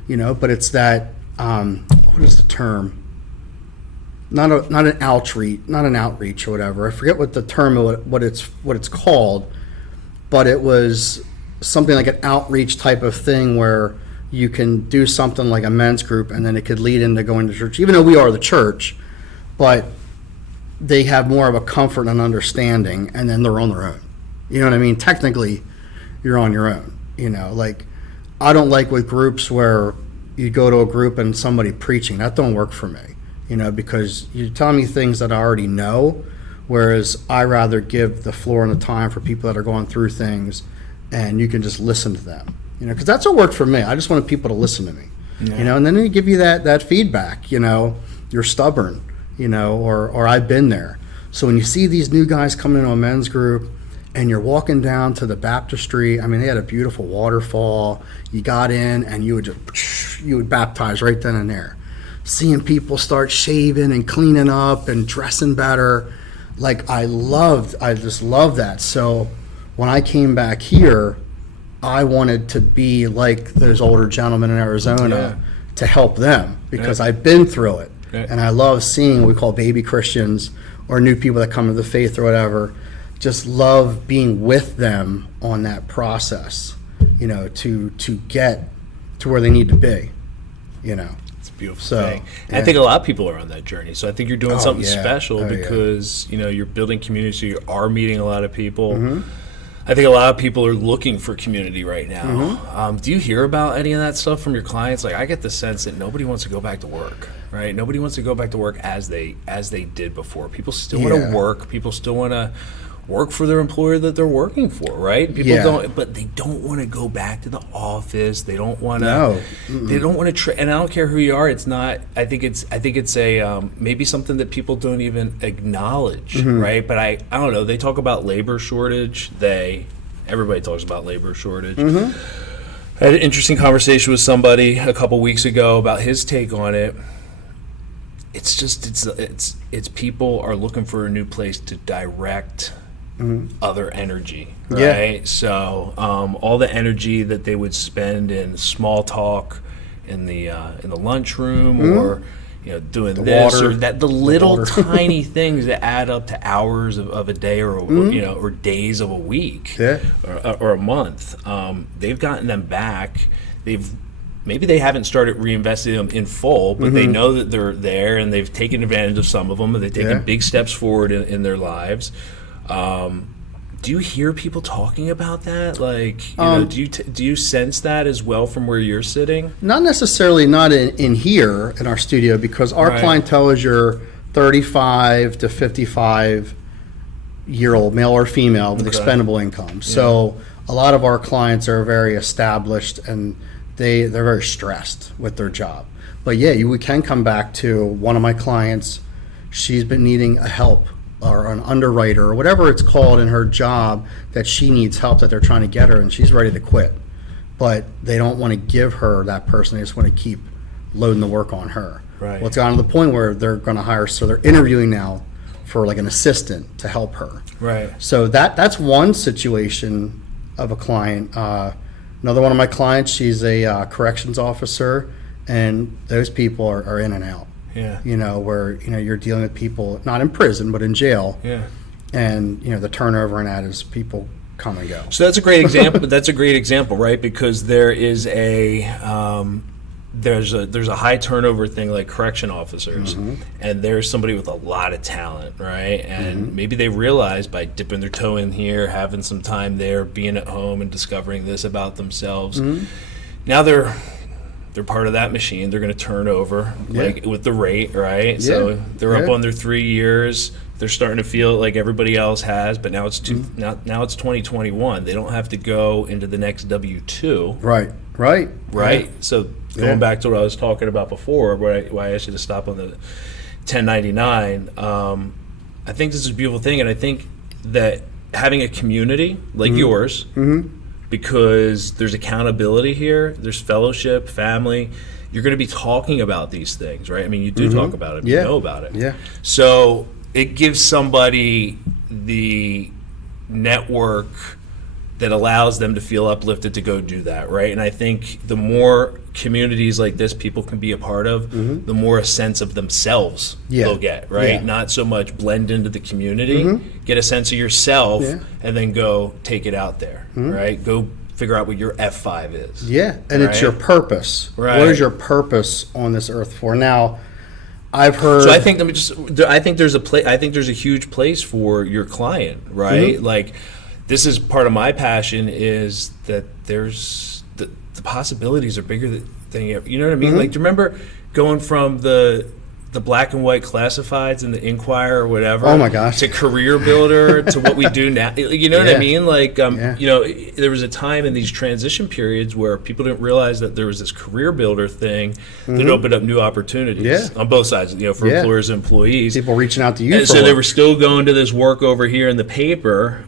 but it's that, what is the term? Not an outreach or whatever. I forget what the term, what it's called, but it was something like an outreach type of thing where you can do something like a men's group and then it could lead into going to church, even though we are the church, but they have more of a comfort and understanding, and then they're on their own. You know what I mean? Technically, you're on your own. Like, I don't like with groups where you go to a group and somebody preaching. That don't work for me, because you tell me things that I already know, whereas I rather give the floor and the time for people that are going through things, and you can just listen to them. Because that's what worked for me. I just wanted people to listen to me. Yeah. And then they give you that feedback. You're stubborn, or I've been there. So when you see these new guys coming into a men's group, and you're walking down to the baptistry, I mean, they had a beautiful waterfall. You got in, and you would baptize right then and there. Seeing people start shaving and cleaning up and dressing better, like I just loved that. So when I came back here, I wanted to be like those older gentlemen in Arizona to help them, because I've been through it. And I love seeing what we call baby Christians or new people that come to the faith or whatever. Just love being with them on that process, to get to where they need to be, It's a beautiful thing. And I think a lot of people are on that journey. So I think you're doing something special because, you're building community, so you are meeting a lot of people. Mm-hmm. I think a lot of people are looking for community right now. Mm-hmm. Do you hear about any of that stuff from your clients? Like, I get the sense that nobody wants to go back to work, right? Nobody wants to go back to work as they did before. People still want to work. People still want to work for their employer that they're working for, right? People don't, but they don't want to go back to the office. They don't want to. No. They don't want to. And I don't care who you are. It's not. I think it's a maybe something that people don't even acknowledge, right? But I don't know. They talk about labor shortage. Everybody talks about labor shortage. I had an interesting conversation with somebody a couple weeks ago about his take on it. It's just it's people are looking for a new place to direct other energy, right? Yeah. So all the energy that they would spend in small talk in the lunchroom or doing the this water, or that, the little tiny things that add up to hours of a day or or days of a week or a month. They've gotten them back. Maybe they haven't started reinvesting them in full, but they know that they're there, and they've taken advantage of some of them, and they've taken big steps forward in their lives. Do you hear people talking about that? Like, do you sense that as well from where you're sitting? Not necessarily, not in here in our studio, because our clientele is your 35 to 55-year-old male or female with expendable income. So a lot of our clients are very established, and they're very stressed with their job. But we can come back to one of my clients. She's been needing a help or an underwriter or whatever it's called in her job, that she needs help, that they're trying to get her, and she's ready to quit. But they don't want to give her that person. They just want to keep loading the work on her. Right. Well, it's gotten to the point where they're going to hire, so they're interviewing now for like an assistant to help her. Right. So that's one situation of a client. Another one of my clients, she's a corrections officer, and those people are in and out. Yeah. Where you're dealing with people not in prison but in jail. Yeah. And the turnover in that is people come and go. So that's a great example. That's a great example, right? Because there is there's a high turnover thing like correction officers, and there's somebody with a lot of talent, right? And maybe they realize by dipping their toe in here, having some time there, being at home and discovering this about themselves, now they're part of that machine. They're going to turn over like with the rate, right? Yeah. So they're up on their 3 years. They're starting to feel like everybody else has, but now it's now it's 2021. They don't have to go into the next W-2. Right. Yeah. So going back to what I was talking about before, why I asked you to stop on the 1099, I think this is a beautiful thing, and I think that having a community like yours, because there's accountability here, there's fellowship, family. You're going to be talking about these things, right? I mean, you do talk about it, you know about it. Yeah. So it gives somebody the network that allows them to feel uplifted to go do that, right? And I think the more communities like this people can be a part of, the more a sense of themselves they'll get, right? Yeah. Not so much blend into the community, get a sense of yourself, and then go take it out there, right? Go figure out what your F5 is. Yeah, and it's your purpose. Right. What is your purpose on this earth for? Now, I've heard. So I think I think there's a huge place for your client, right? Like, this is part of my passion, is that there's the possibilities are bigger than you know what I mean? Like, do you remember going from the black and white classifieds in the Inquirer or whatever? Oh my gosh. To Career Builder to what we do now. You know what I mean? Like, you know, there was a time in these transition periods where people didn't realize that there was this Career Builder thing that opened up new opportunities on both sides, you know, for employers and employees. People reaching out to you. And so they were still going to this work over here in the paper.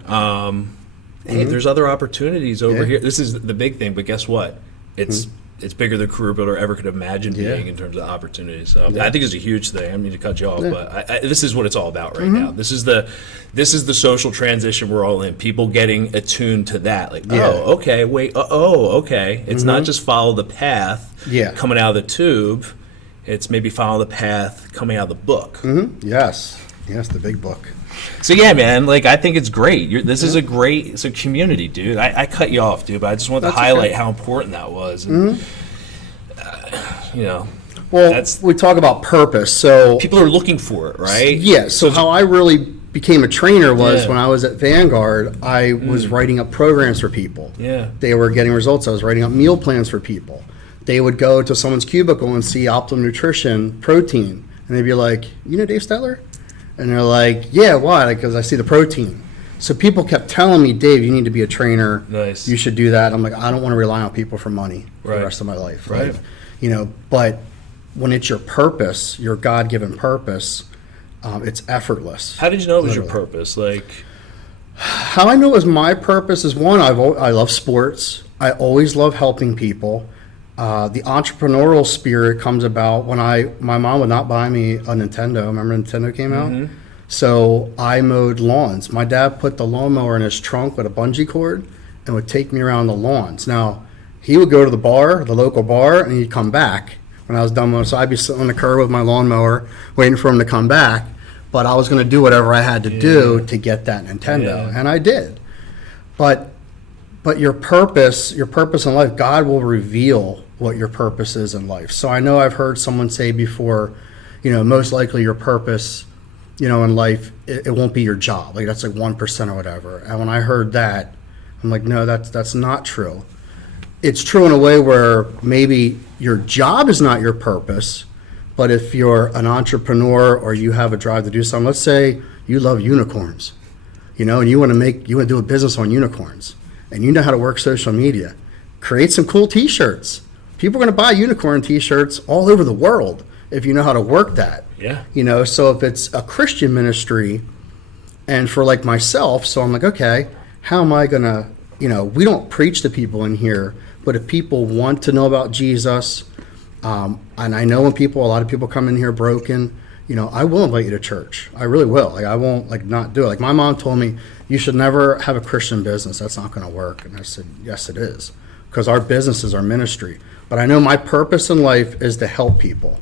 Hey, there's other opportunities over here. This is the big thing, but guess what? It's bigger than Career Builder ever could imagine being in terms of opportunities. So I think it's a huge thing. I don't mean to cut you off, but this is what it's all about right now. This is the social transition we're all in. People getting attuned to that. Like, oh, okay, wait, okay. It's not just follow the path coming out of the tube. It's maybe follow the path coming out of the book. Yes, the big book. So yeah, man, like, I think it's great. This is it's a community, dude. I cut you off, dude, but I just want to highlight how important that was. And, you know, well, we talk about purpose, so people are looking for it, right? Yeah. So how I really became a trainer was when I was at Vanguard. I was writing up programs for people. Yeah. They were getting results. I was writing up meal plans for people. They would go to someone's cubicle and see Optimum Nutrition protein, and they'd be like, "You know Dave Stetler?" And they're like, "Yeah, why?" Because I see the protein. So people kept telling me, "Dave, you need to be a trainer. Nice. You should do that." I'm like, I don't want to rely on people for money for the rest of my life. Right. You know, but when it's your purpose, your God-given purpose, it's effortless. How did you know it was your purpose? Like, how I know it was my purpose is, one, I love sports. I always love helping people. The entrepreneurial spirit comes about when my mom would not buy me a Nintendo. Remember Nintendo came out? So I mowed lawns. My dad put the lawnmower in his trunk with a bungee cord and would take me around the lawns. Now, he would go to the local bar, and he'd come back when I was done mowing. So I'd be sitting on the curb with my lawnmower waiting for him to come back. But I was going to do whatever I had to do to get that Nintendo, and I did. But your purpose in life, God will reveal what your purpose is in life. So I know I've heard someone say before, you know, most likely your purpose, you know, in life, it won't be your job. Like, that's like 1% or whatever. And when I heard that, I'm like, no, that's not true. It's true in a way where maybe your job is not your purpose, but if you're an entrepreneur or you have a drive to do something, let's say you love unicorns, you know, and you want to do a business on unicorns, and you know how to work social media, create some cool t-shirts. People are going to buy unicorn t-shirts all over the world if you know how to work that. Yeah. You know, so if it's a Christian ministry, and for like myself, so I'm like, okay, how am I going to, you know, we don't preach to people in here, but if people want to know about Jesus, and I know when a lot of people come in here broken, you know, I will invite you to church. I really will. Like, I won't like not do it. Like, my mom told me, you should never have a Christian business. That's not going to work. And I said, yes, it is, because our business is our ministry. But I know my purpose in life is to help people.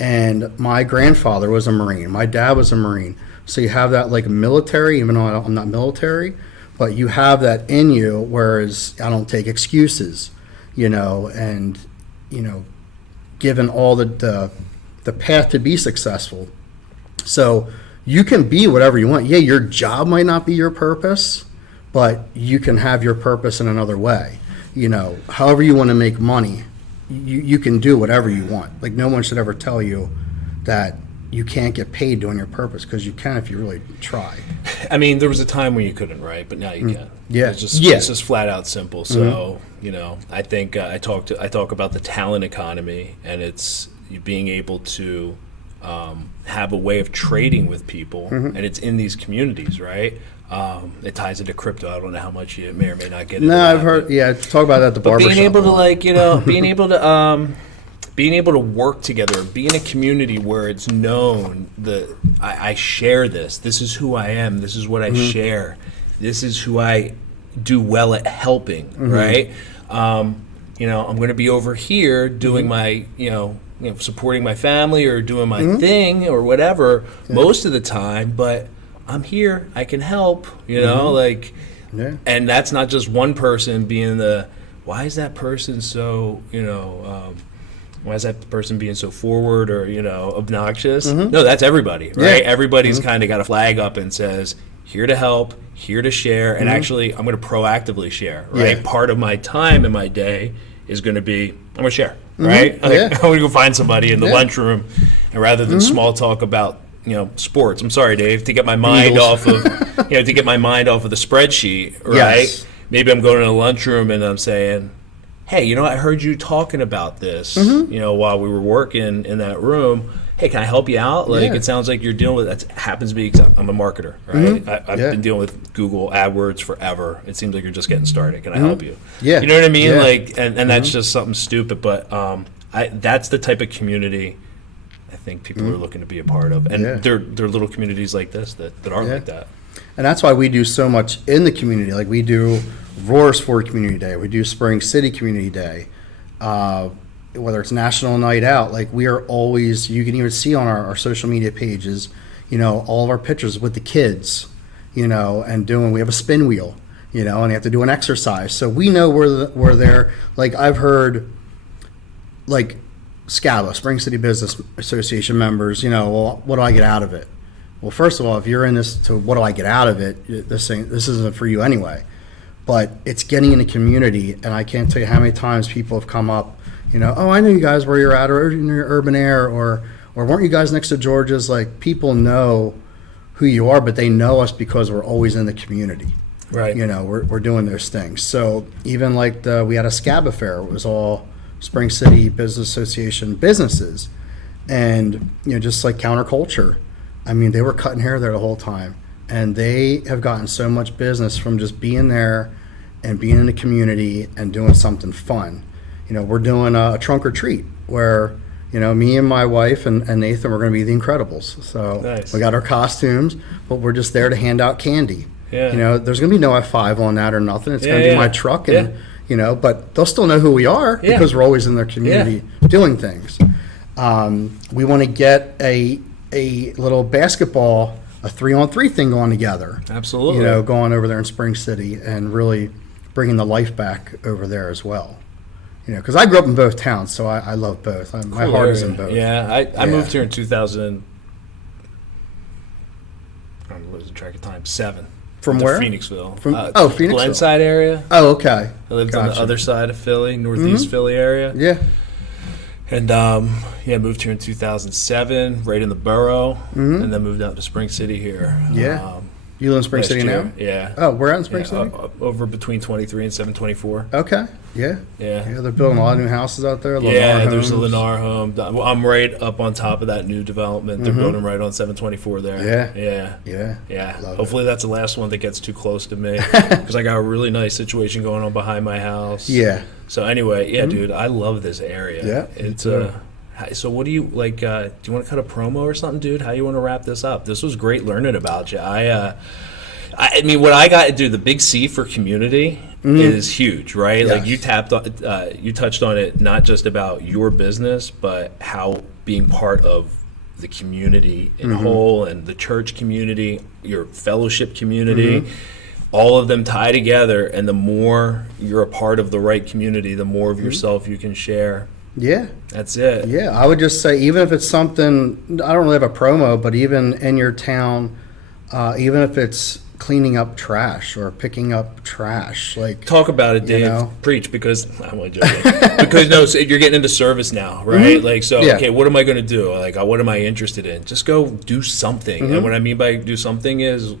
And my grandfather was a Marine. My dad was a Marine. So you have that like military, even though I'm not military, but you have that in you, whereas I don't take excuses, you know, and, you know, given all the path to be successful. So you can be whatever you want. Yeah, your job might not be your purpose, but you can have your purpose in another way. You know, however you want to make money, you can do whatever you want. Like, no one should ever tell you that you can't get paid doing your purpose, because you can if you really try. I mean, there was a time when you couldn't, right? But now you can. Yeah. It's just flat out simple. So, you know, I think I talk about the talent economy, and it's being able to have a way of trading with people, and it's in these communities, right? It ties into crypto. I don't know how much you may or may not get into No, that, I've heard. Yeah, talk about that at the barbershop. Being able to, like, you know, being able to work together, be in a community where it's known that I share this. This is who I am. This is what I share. This is who I do well at helping, right? You know, I'm going to be over here doing my, supporting my family or doing my thing or whatever most of the time, but I'm here, I can help, you know, like, and that's not just one person being why is that person so, why is that person being so forward or, obnoxious? No, that's everybody, right? Everybody's kind of got a flag up and says, here to help, here to share, and actually I'm going to proactively share, right? Part of my time in my day is going to be, I'm going to share, right? I'm going to go find somebody in the lunchroom, and rather than small talk about, sports, I'm sorry, Dave, to get my mind off of, to get my mind off of the spreadsheet, right? Maybe I'm going to the lunchroom and I'm saying, hey, I heard you talking about this, while we were working in that room. Hey, can I help you out? Like, it sounds like you're dealing with, that happens to be, I'm a marketer, right? I've been dealing with Google AdWords forever. It seems like you're just getting started. Can I help you? You know what I mean? Like, and that's just something stupid, but that's the type of community I think people are looking to be a part of. And they're little communities like this that are like that. And that's why we do so much in the community. Like, we do Roarsford Community Day. We do Spring City Community Day. Whether it's National Night Out, like, we are always, you can even see on our social media pages, all of our pictures with the kids, and we have a spin wheel, and they have to do an exercise. So we know we're there. Like, I've heard, like, SCABA, Spring City Business Association members, well, what do I get out of it? Well, first of all, if you're in this to what do I get out of it, this isn't for you anyway. But it's getting in the community, and I can't tell you how many times people have come up, oh, I know you guys where you're at, or in your urban air, or weren't you guys next to George's? Like, people know who you are, but they know us because we're always in the community. Right. We're doing those things. So even like we had a SCABA fair. It was all Spring City Business Association businesses, and just like counterculture. I mean, they were cutting hair there the whole time, and they have gotten so much business from just being there and being in the community and doing something fun. We're doing a trunk or treat where, me and my wife and Nathan, we're going to be the Incredibles. So nice. We got our costumes, but we're just there to hand out candy. Yeah. There's going to be no F5 on that or nothing. It's going to be my truck, and but they'll still know who we are because we're always in their community doing things. We want to get a little basketball, a 3-on-3 thing going together. Absolutely. Going over there in Spring City and really bringing the life back over there as well. Because I grew up in both towns, so I love both. My heart is in both. Yeah, I moved here in 2000. I'm losing track of time. 7. From where? Phoenixville. Phoenixville. Glenside area. Oh, okay. I lived on the other side of Philly, northeast Philly area. Yeah. And moved here in 2007, right in the borough, and then moved out to Spring City here. Yeah. You live in Spring City now? Yeah. Oh, where at in Spring City? Over between 23 and 724. Okay. Yeah. They're building a lot of new houses out there. There's a Lennar home. I'm right up on top of that new development. They're building right on 724 there. Yeah. Hopefully that's the last one that gets too close to me because I got a really nice situation going on behind my house. Yeah. So anyway, dude, I love this area. Yeah. It's so what do you like? Do you want to cut a promo or something, dude? How you want to wrap this up? This was great learning about you. I mean, what I got to do, the big C for community is huge, right? Yes. Like you touched on it, not just about your business, but how being part of the community in whole and the church community, your fellowship community, all of them tie together. And the more you're a part of the right community, the more of yourself you can share. Yeah. That's it. Yeah, I would just say, even if it's something, I don't really have a promo, but even in your town, even if it's cleaning up trash or picking up trash, like, talk about it, Dave. Preach, because I'm only joking. Because you're getting into service now, right? Like, so okay, what am I going to do? Like, what am I interested in? Just go do something. And what I mean by do something is,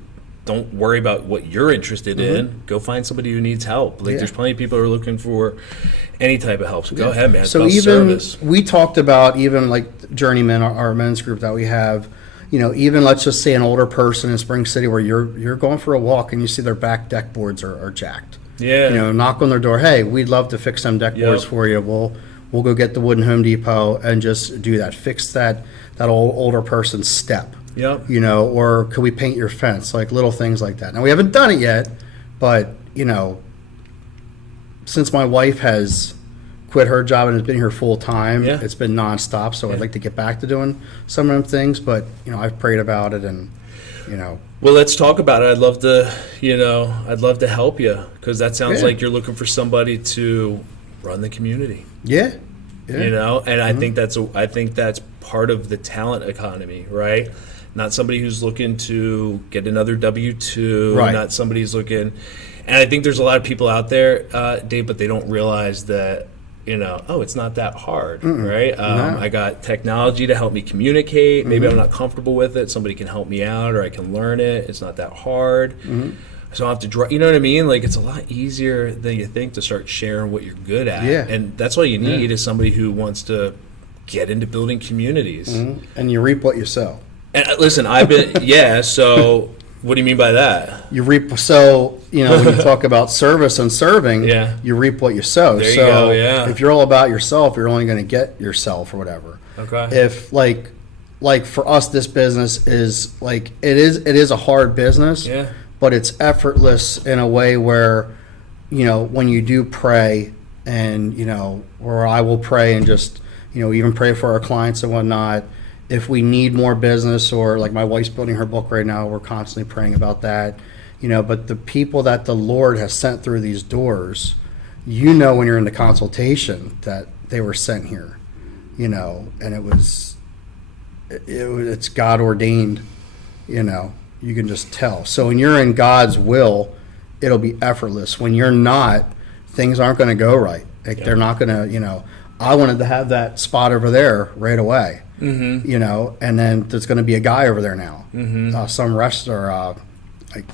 don't worry about what you're interested in. Go find somebody who needs help. Like, there's plenty of people who are looking for any type of help. So go ahead, man. It's so about even service. We talked about even like Journeyman, our men's group that we have. Even let's just say an older person in Spring City where you're going for a walk and you see their back deck boards are jacked. Yeah. Knock on their door. Hey, we'd love to fix some deck boards for you. We'll go get the wood in Home Depot and just do that. Fix that older person's step. Yep. Or could we paint your fence? Like little things like that. Now we haven't done it yet, but you know, since my wife has quit her job and has been here full time, Yeah. it's been nonstop. So I'd like to get back to doing some of them things, but you know, I've prayed about it, and you know. Well, let's talk about it. I'd love to help you, because that sounds Yeah. like you're looking for somebody to run the community. Yeah. Yeah. You know, and I think that's part of the talent economy, right? Not somebody who's looking to get another W-2, Right. not somebody who's looking. And I think there's a lot of people out there, Dave, but they don't realize that, you know, oh, it's not that hard, right? No. I got technology to help me communicate. Maybe I'm not comfortable with it. Somebody can help me out, or I can learn it. It's not that hard. So I don't have to, you know what I mean? Like, it's a lot easier than you think to start sharing what you're good at. Yeah. And that's all you need is somebody who wants to get into building communities. And you reap what you sow. And listen, I've been, so what do you mean by that? You reap, so, you know, when you talk about service and serving, Yeah. you reap what you sow. There you So go, yeah. if you're all about yourself, you're only going to get yourself or whatever. Okay. If like for us, this business is like, it is a hard business, Yeah. but it's effortless in a way where, you know, when you do pray, and, you know, where I will pray and just, you know, even pray for our clients and whatnot. If we need more business, or like my wife's building her book right now, we're constantly praying about that, you know. But the people that the Lord has sent through these doors, you know, when you're in the consultation that they were sent here, you know, and it's God ordained, you know, you can just tell. So when you're in God's will, it'll be effortless. When you're not, things aren't going to go right. Like they're not going to, you know. I wanted to have that spot over there right away, you know, and then there's going to be a guy over there now, some restaurant, like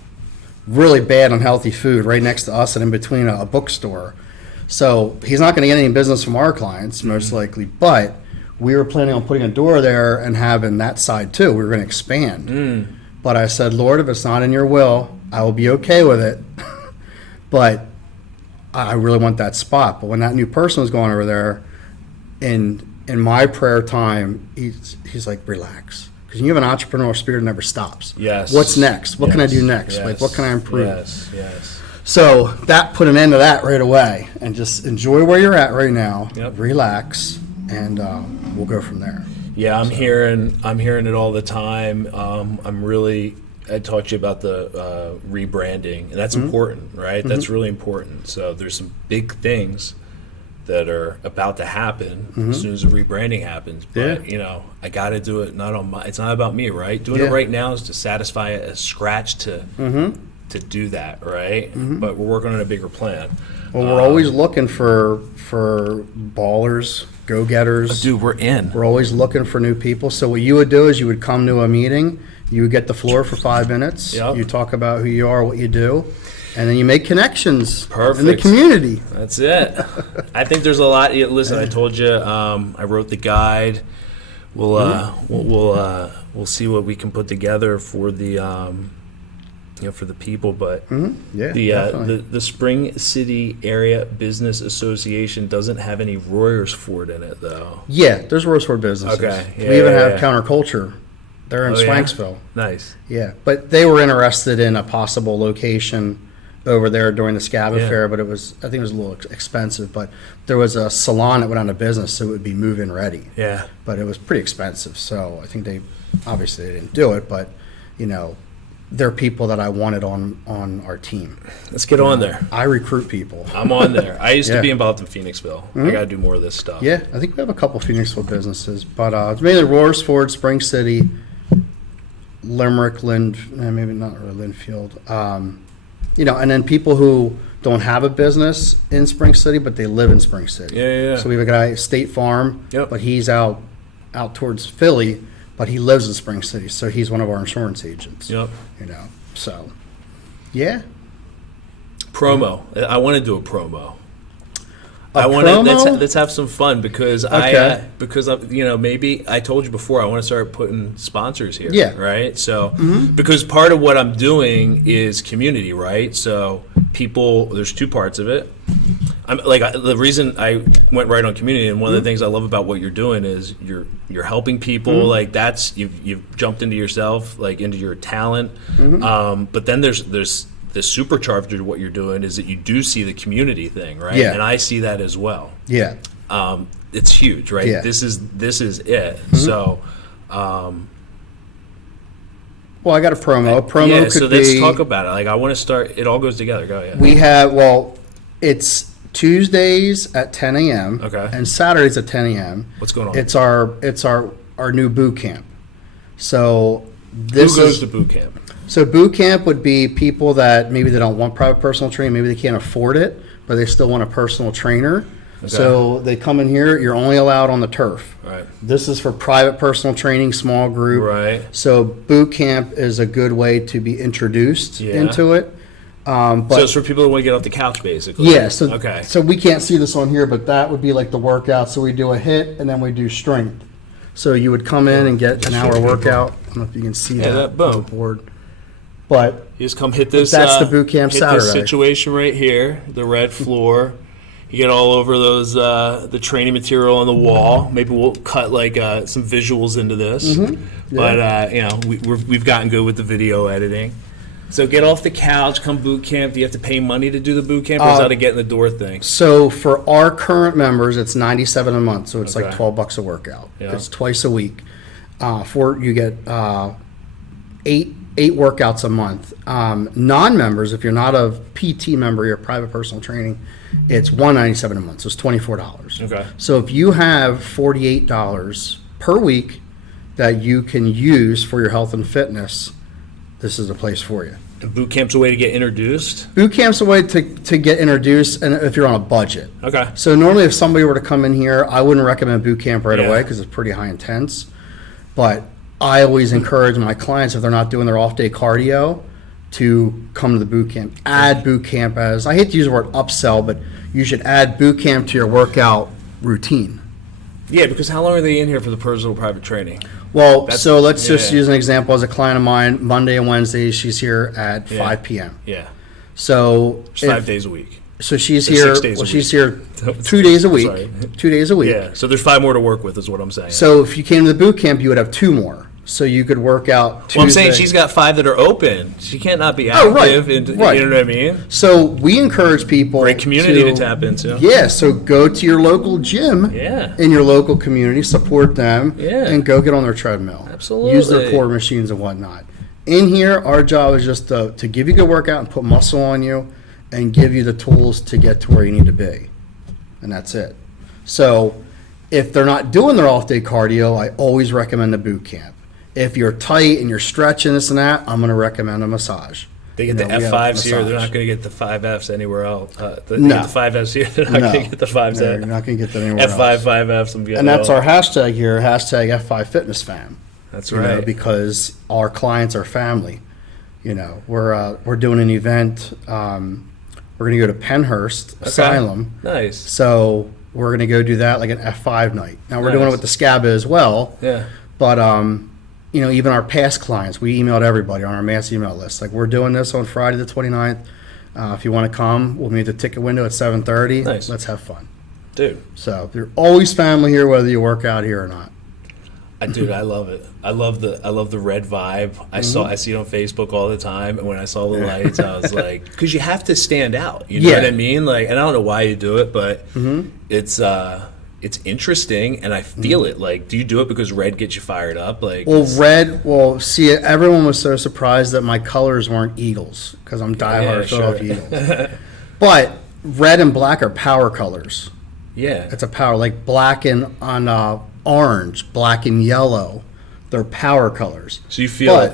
really bad, unhealthy food right next to us and in between a bookstore. So he's not going to get any business from our clients, most likely, but we were planning on putting a door there and having that side too. We were going to expand. But I said, Lord, if it's not in your will, I will be okay with it. But I really want that spot. But when that new person was going over there, in my prayer time, he's like, relax. Because you have an entrepreneurial spirit that never stops. Yes. What's next? What can I do next? Yes. Like, what can I improve? Yes. So that put an end to that right away. And just enjoy where you're at right now. Yep. Relax, and we'll go from there. Yeah, I'm hearing it all the time. I taught you about the rebranding, and that's important, right? That's really important. So there's some big things that are about to happen as soon as the rebranding happens. But you know, I got to do it. It's not about me, right? Doing it right now is to satisfy a scratch to do that, right? But we're working on a bigger plan. Well, we're always looking for ballers, go-getters. Dude, we're in. We're always looking for new people. So what you would do is you would come to a meeting, you would get the floor for 5 minutes, you talk about who you are, what you do, and then you make connections in the community. That's it. I think there's a lot. Listen, I told you, I wrote the guide. We'll see what we can put together for the for the people. But the Spring City Area Business Association doesn't have any Royersford in it, though. Yeah, there's Royersford businesses. Okay. Yeah, we even have Counterculture. They're in Swanksville. Nice. Yeah, but they were interested in a possible location over there during the Scab affair, but I think it was a little expensive. But there was a salon that went out of business, so it would be move-in ready. Yeah. But it was pretty expensive, so I think they didn't do it. But you know, they're people that I wanted on our team. Let's get on there. I recruit people. I'm on there. I used to be involved in Phoenixville. I got to do more of this stuff. Yeah, I think we have a couple Phoenixville businesses, but it's mainly Royersford, Spring City, Limerick, maybe not really Linfield. You know, and then people who don't have a business in Spring City, but they live in Spring City. Yeah. So we have a guy, State Farm, Yep. but he's out towards Philly, but he lives in Spring City, so he's one of our insurance agents. Yep. You know, so yeah. Promo. I want to do a promo. Promo? Let's have some fun because maybe I told you before I want to start putting sponsors here. Yeah. Right. So because part of what I'm doing is community, right? So there's two parts of it. The reason I went right on community, and one of the things I love about what you're doing is you're helping people. Like you've jumped into yourself, like into your talent. But then there's the supercharger to what you're doing is that you do see the community thing, right? Yeah. And I see that as well. Yeah. It's huge, right? Yeah. This is it. So, Well, I got a promo. Promo yeah. could So be. let's talk about it. Like, I want to start. It all goes together. Go ahead. We have, it's Tuesdays at 10 a.m. Okay. And Saturdays at 10 a.m. What's going on? It's our new boot camp. So Who this goes is to boot camp? so boot camp would be people that maybe they don't want private personal training, maybe they can't afford it, but they still want a personal trainer. So they come in here. You're only allowed on the turf. Right. This is for private personal training, small group. Right. So boot camp is a good way to be introduced into it. But So it's for people who want to get off the couch, basically. yeah, so Okay. so we can't see this on here, but that would be like the workout. So we do a hit and then we do strength. So you would come in and get an hour workout. I don't know if you can see that boom. on the board. But You just come hit this. That's the boot camp hit this Saturday. situation right here, the red floor. You get all over those the training material on the wall. Maybe we'll cut like some visuals into this. But you know, we've gotten good with the video editing. So get off the couch, come boot camp. Do you have to pay money to do the boot camp, or is that a get in the door thing? so for our current members, it's $97 a month. So it's like Okay. $12 a workout. Yeah. It's twice a week. You get eight workouts a month. Non-members, if you're not a PT member, you're a private personal training, it's $197 a month. So it's $24. Okay. So if you have $48 per week that you can use for your health and fitness, this is the place for you. And boot camp's a way to get introduced. Boot camp's a way to get introduced, and if you're on a budget. Okay. So normally if somebody were to come in here, I wouldn't recommend boot camp right Yeah. away because it's pretty high intense. But I always encourage my clients, if they're not doing their off-day cardio, to come to the boot camp. Add boot camp as, I hate to use the word upsell, but you should add boot camp to your workout routine. Yeah, because how long are they in here for the personal private training? Well, so let's just yeah. use an example. As a client of mine, Monday and Wednesdays, she's here at Yeah. 5 p.m. Yeah, So it's 5 days a week. So she's Or here. 6 days a Well, she's week. here 2 days a week. Sorry. 2 days a week. Yeah, so there's 5 more to work with, is what I'm saying. So if you came to the boot camp, you would have 2 more. So you could work out Tuesday. Well, I'm saying she's got 5 that are open. She can't not be Oh, right, active. And, right. You know what I mean? So we encourage people. Great community to tap into. Yeah. So go to your local gym. Yeah. In your local community, support them. Yeah. And go get on their treadmill. Absolutely. Use their core machines and whatnot. In here, our job is just to give you a good workout and put muscle on you, and give you the tools to get to where you need to be, and that's it. So if they're not doing their off-day cardio, I always recommend the boot camp. If you're tight and you're stretching this and that, I'm going to recommend a massage. They get the we have F5s here. They're massage. not going to get the 5Fs anywhere else. They No. get the 5Fs here. They're not going to get the 5s. No, you're not going to get that anywhere F5, else. 5Fs. I'm getting And that's it all. our hashtag here, hashtag F5 Fitness Fam. That's You know, right. because our clients are family. You know, we're doing an event. We're going to go to Penhurst Asylum. Nice. So we're going to go do that like an F5 night. Now we're doing it Nice. with the SCABA as well. Yeah. But you know, even our past clients, we emailed everybody on our mass email list. Like, we're doing this on Friday the 29th. If you want to come, we'll meet at the ticket window at 7:30. Nice. Let's have fun. Dude. So you're always family here, whether you work out here or not. Dude, I love it. I love the red vibe. I see it on Facebook all the time, and when I saw the lights, I was like, because you have to stand out. You know Yeah. what I mean? Like, and I don't know why you do it, but it's interesting, and I feel it. Like, do you do it because red gets you fired up? Like, See, everyone was so surprised that my colors weren't Eagles because I'm diehard Yeah, Philadelphia Eagles. But red and black are power colors. yeah, It's a power, like black and on orange, black and yellow. They're power colors. so you feel it.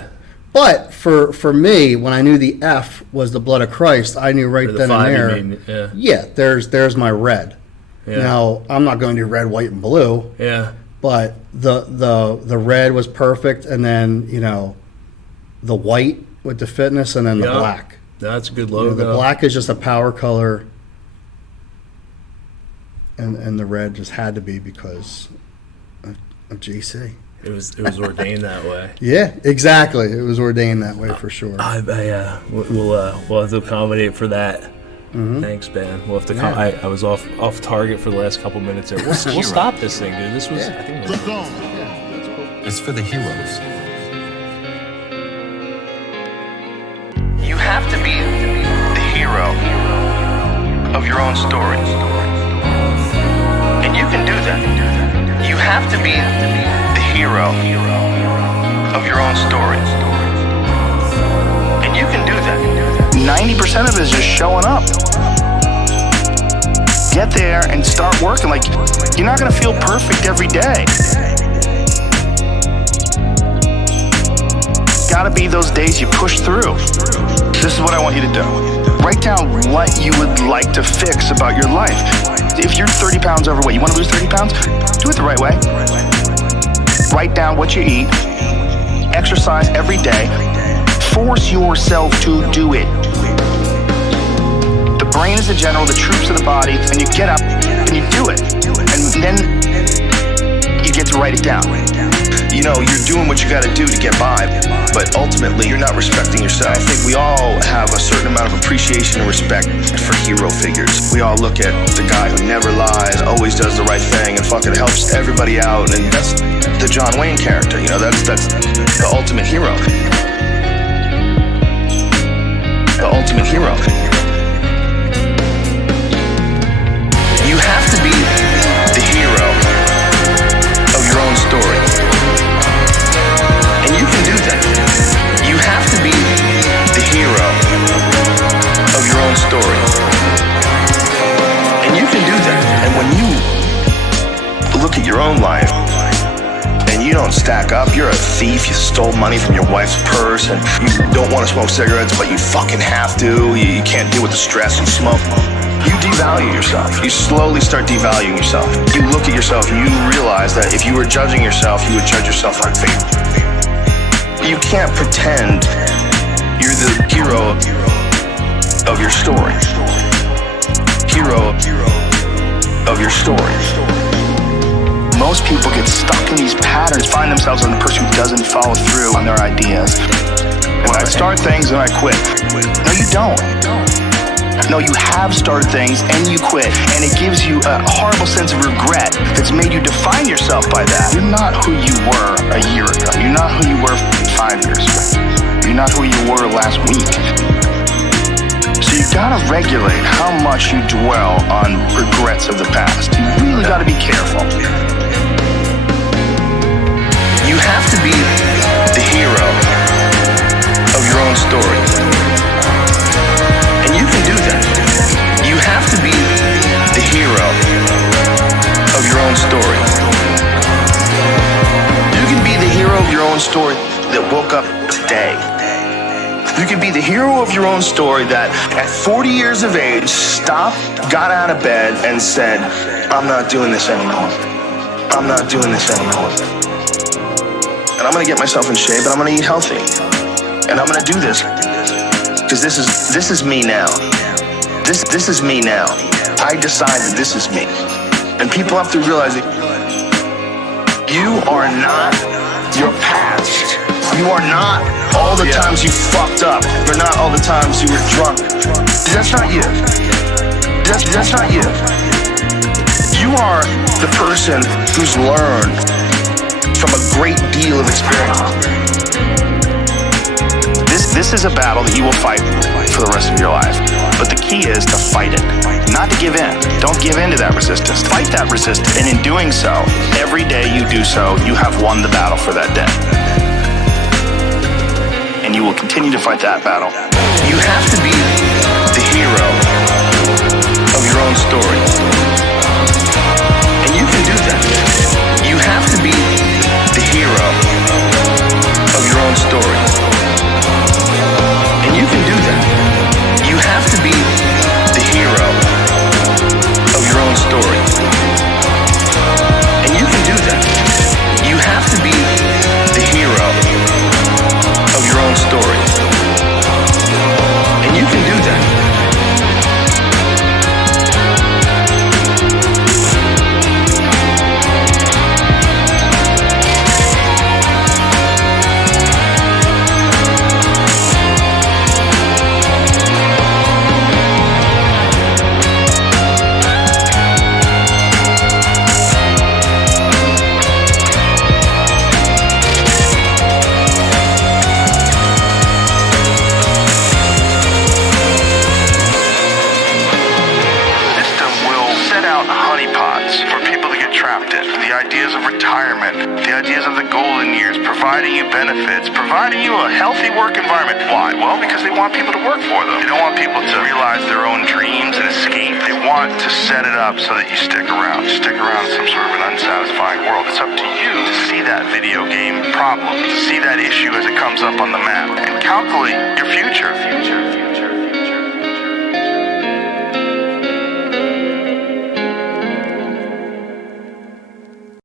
But for me, when I knew the F was the blood of Christ, I knew right Or the then 5, and there. you mean, yeah. Yeah, there's my red. Yeah. Now I'm not going to do red, white, and blue, Yeah, but the red was perfect, and then the white with the fitness, and then the Yeah. black. that's a good You know, logo. the black is just a power color, and the red just had to be because of GC. It was ordained that way. Yeah, exactly. It was ordained that way for sure. We'll have to accommodate for that. Thanks, Ben. We'll have to. Yeah. I was off target for the last couple minutes there. We'll stop this thing, dude. This was. I think. It's for the heroes. You have to be of your own story. And you can do that. You have to be the hero of your own story. And you can do that. 90% of it is just showing up. Get there and start working. Like, you're not gonna feel perfect every day. Gotta be those days you push through. This is what I want you to do. Write down what you would like to fix about your life. If you're 30 pounds overweight, you wanna lose 30 pounds? Do it the right way. Write down what you eat. Exercise every day. Force yourself to do it. The brain is the general, the troops are the body, and you get up and you do it. And then you get to write it down. You know, you're doing what you gotta do to get by, but ultimately you're not respecting yourself. I think we all have a certain amount of appreciation and respect for hero figures. We all look at the guy who never lies, always does the right thing, and fucking helps everybody out, and that's the John Wayne character, you know, that's the ultimate hero. The ultimate hero. You have to be the hero of your own story. And you can do that. You have to be the hero of your own story. And you can do that. And when you look at your own life and you don't stack up, you're a thief, you stole money from your wife's purse, and you don't want to smoke cigarettes, but you fucking have to, you can't deal with the stress you smoke. You devalue yourself. You slowly start devaluing yourself. You look at yourself and you realize that if you were judging yourself, you would judge yourself like fate. You can't pretend you're the hero of your story. Hero of your story. Most people get stuck in these patterns, find themselves as the person who doesn't follow through on their ideas. When I start things and I quit. No, you don't. No, you have started things and you quit, and it gives you a horrible sense of regret that's made you define yourself by that. You're not who you were a year ago. You're not who you were 5 years ago. You're not who you were last week. So you gotta regulate how much you dwell on regrets of the past. You really gotta be careful. You have to be the hero of your own story. And you can do that. You have to be the hero of your own story. You can be the hero of your own story that woke up today. You can be the hero of your own story that at 40 years of age stopped, got out of bed and said, I'm not doing this anymore. I'm not doing this anymore. And I'm gonna get myself in shape and I'm gonna eat healthy. And I'm gonna do this. Because this is me now. This is me now. I decide that this is me. And people have to realize that you are not your past. You are not all the times you fucked up. You're not all the times you were drunk. That's not you. That's not you. You are the person who's learned from a great deal of experience. This is a battle that you will fight for the rest of your life. But the key is to fight it, not to give in. Don't give in to that resistance. Fight that resistance. And in doing so, every day you do so, you have won the battle for that day. And you will continue to fight that battle. You have to be the hero of your own story. And you can do that. You have to be the hero of your own story. And you can do that. You have to be the hero of your own story. And you can do that. You have to be the hero of your own story. And you can do that. about honeypots for people to get trapped in. The ideas of retirement, the ideas of the golden years, providing you benefits, providing you a healthy work environment. Why? Well, because they want people to work for them. They don't want people to realize their own dreams and escape. They want to set it up so that you stick around. Stick around in some sort of an unsatisfying world. It's up to you to see that video game problem, to see that issue as it comes up on the map, and calculate your future.